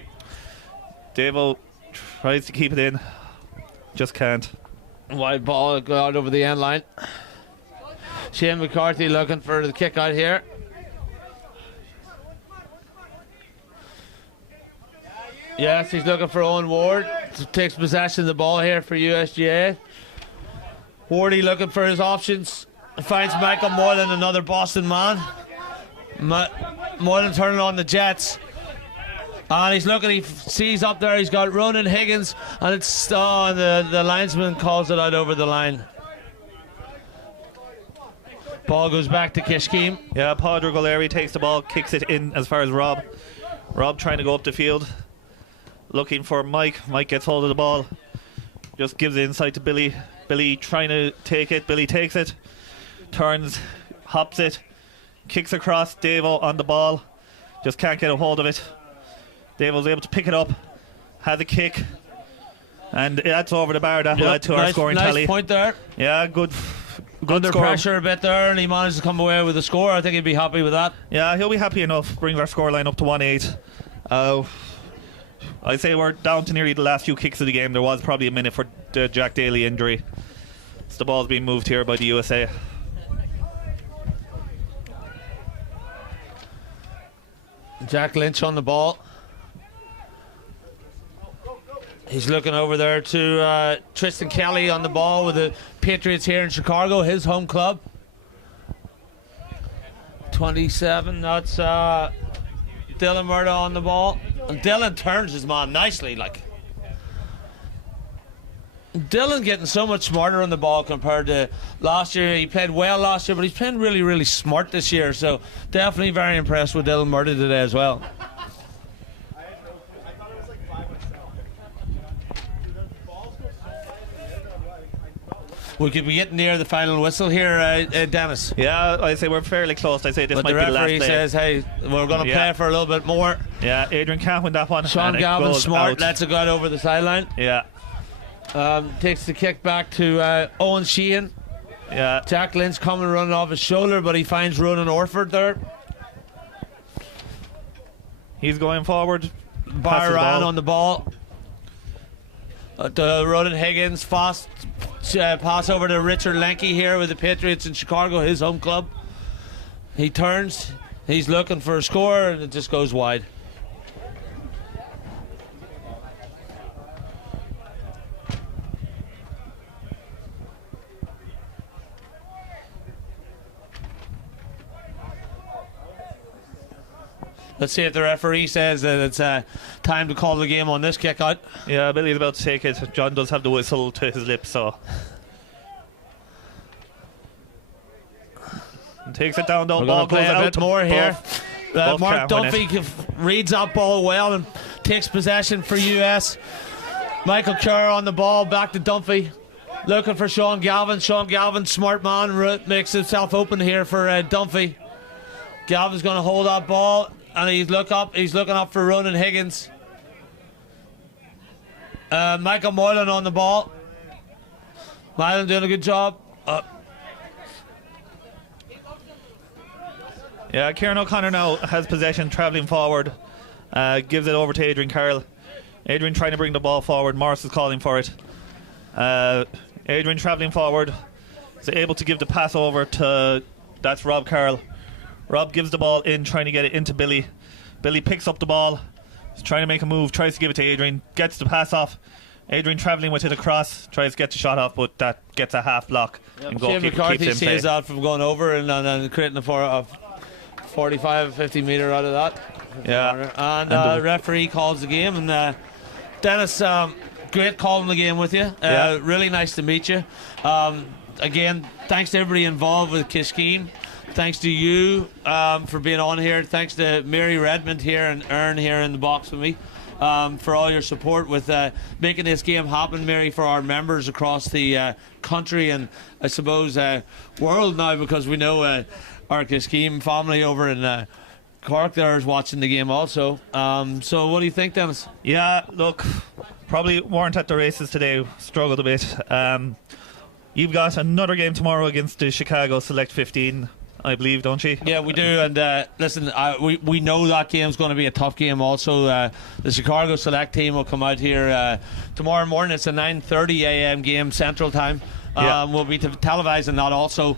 Davo tries to keep it in. Just can't. Wide ball go out over the end line. Shane McCarthy looking for the kick out here. Yes, he's looking for Owen Ward. Takes possession of the ball here for USGA. Wardy looking for his options. Finds Michael Moylan, another Boston man. Moylan turning on the Jets. And he's looking, he sees up there, he's got Ronan Higgins, and it's the linesman calls it out over the line. Ball goes back to Kishkeem. Yeah, Padraig O'Leary takes the ball, kicks it in as far as Rob. Rob trying to go up the field. Looking for Mike. Mike gets hold of the ball. Just gives it inside to Billy. Billy trying to take it. Billy takes it. Turns, hops it. Kicks across. Davo on the ball. Just can't get a hold of it. Davo's able to pick it up. Has a kick. And that's over the bar. That led to our scoring tally. Nice point there. Yeah, good Under score. pressure a bit there, and he managed to come away with a score. I think he'd be happy with that. Yeah, he'll be happy enough. Brings our scoreline up to 1-8. I'd say we're down to nearly the last few kicks of the game. There was probably a minute for the Jack Daly injury. So the ball's being moved here by the USA. Jack Lynch on the ball. He's looking over there to Tristan Kelly on the ball with the Patriots here in Chicago, his home club. 27, that's Dylan Murdo on the ball. And Dylan turns his man nicely, like. Dylan getting so much smarter on the ball compared to last year. He played well last year, but he's playing really, really smart this year. So definitely very impressed with Dylan Murray today as well. We could be getting near the final whistle here, Dennis. Yeah, I say we're fairly close. I say this But might the be the last referee play. says, hey, we're going to play for a little bit more. Yeah, Adrian can't win that one. Sean and it Galvin goes smart, out. lets it go out over the sideline. Yeah, Takes the kick back to Owen Sheehan. yeah. Jack Lynch coming running off his shoulder, but he finds Ronan Orford there. He's going forward. Bar ran on the ball. To Ronan Higgins, fast pass over to Richard Lenke here with the Patriots in Chicago, his home club. He turns, he's looking for a score, and it just goes wide. Let's see if the referee says that it's time to call the game on this kick out. Yeah, Billy's about to take it. John does have the whistle to his lips, so. Takes it down, though. We're Ball going to goes play a out bit to more here. both Mark can't win Duffy reads that ball well and takes possession for US. Michael Kerr on the ball, back to Duffy. Looking for Sean Galvin. Sean Galvin, smart man, makes himself open here for Duffy. Galvin's going to hold that ball. And he's looking up for Ronan Higgins. Michael Moylan on the ball. Moylan doing a good job. Yeah, Kieran O'Connor now has possession, travelling forward. Gives it over to Adrian Carroll. Adrian trying to bring the ball forward. Morris is calling for it. Adrian travelling forward. Is able to give the pass over to... That's Rob Carroll. Rob gives the ball in, trying to get it into Billy. Billy picks up the ball. He's trying to make a move, tries to give it to Adrian. Gets the pass off. Adrian travelling with it across. Tries to get the shot off, but that gets a half block. And Shane goalkeeper McCarthy keeps it in sees play. that from going over and creating a 45, 50 metre out of that. Yeah. And And referee calls the game. And Dennis, great calling the game with you. Yeah. Really nice to meet you. Again, thanks to everybody involved with Kiskeen. Thanks to you for being on here. Thanks to Mary Redmond here and Ern here in the box with me for all your support with making this game happen, Mary, for our members across the country and I suppose world now, because we know our Kiskeen family over in Cork there is watching the game also. So what do you think, Dennis? Yeah, look, probably weren't at the races today. Struggled a bit. You've got another game tomorrow against the Chicago Select 15, I believe, don't you? Yeah, we do. And listen, we know that game's going to be a tough game also. The Chicago Select team will come out here tomorrow morning. It's a 9:30 a.m. game Central Time. We'll be televising that also.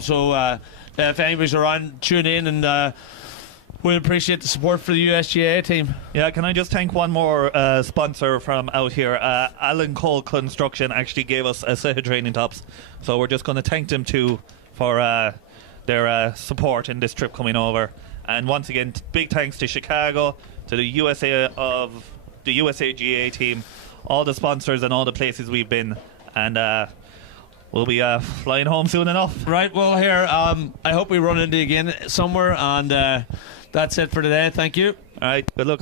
So if anybody's around, tune in, and we appreciate the support for the USGA team. Yeah, can I just thank one more sponsor from out here? Alan Cole Construction actually gave us a set of training tops. So we're just going to thank them too for their support in this trip coming over. And once again, big thanks to Chicago, to the USAGA team, all the sponsors and all the places we've been. And we'll be flying home soon enough. Right, well, here, I hope we run into you again somewhere. And that's it for today. Thank you. All right, good luck.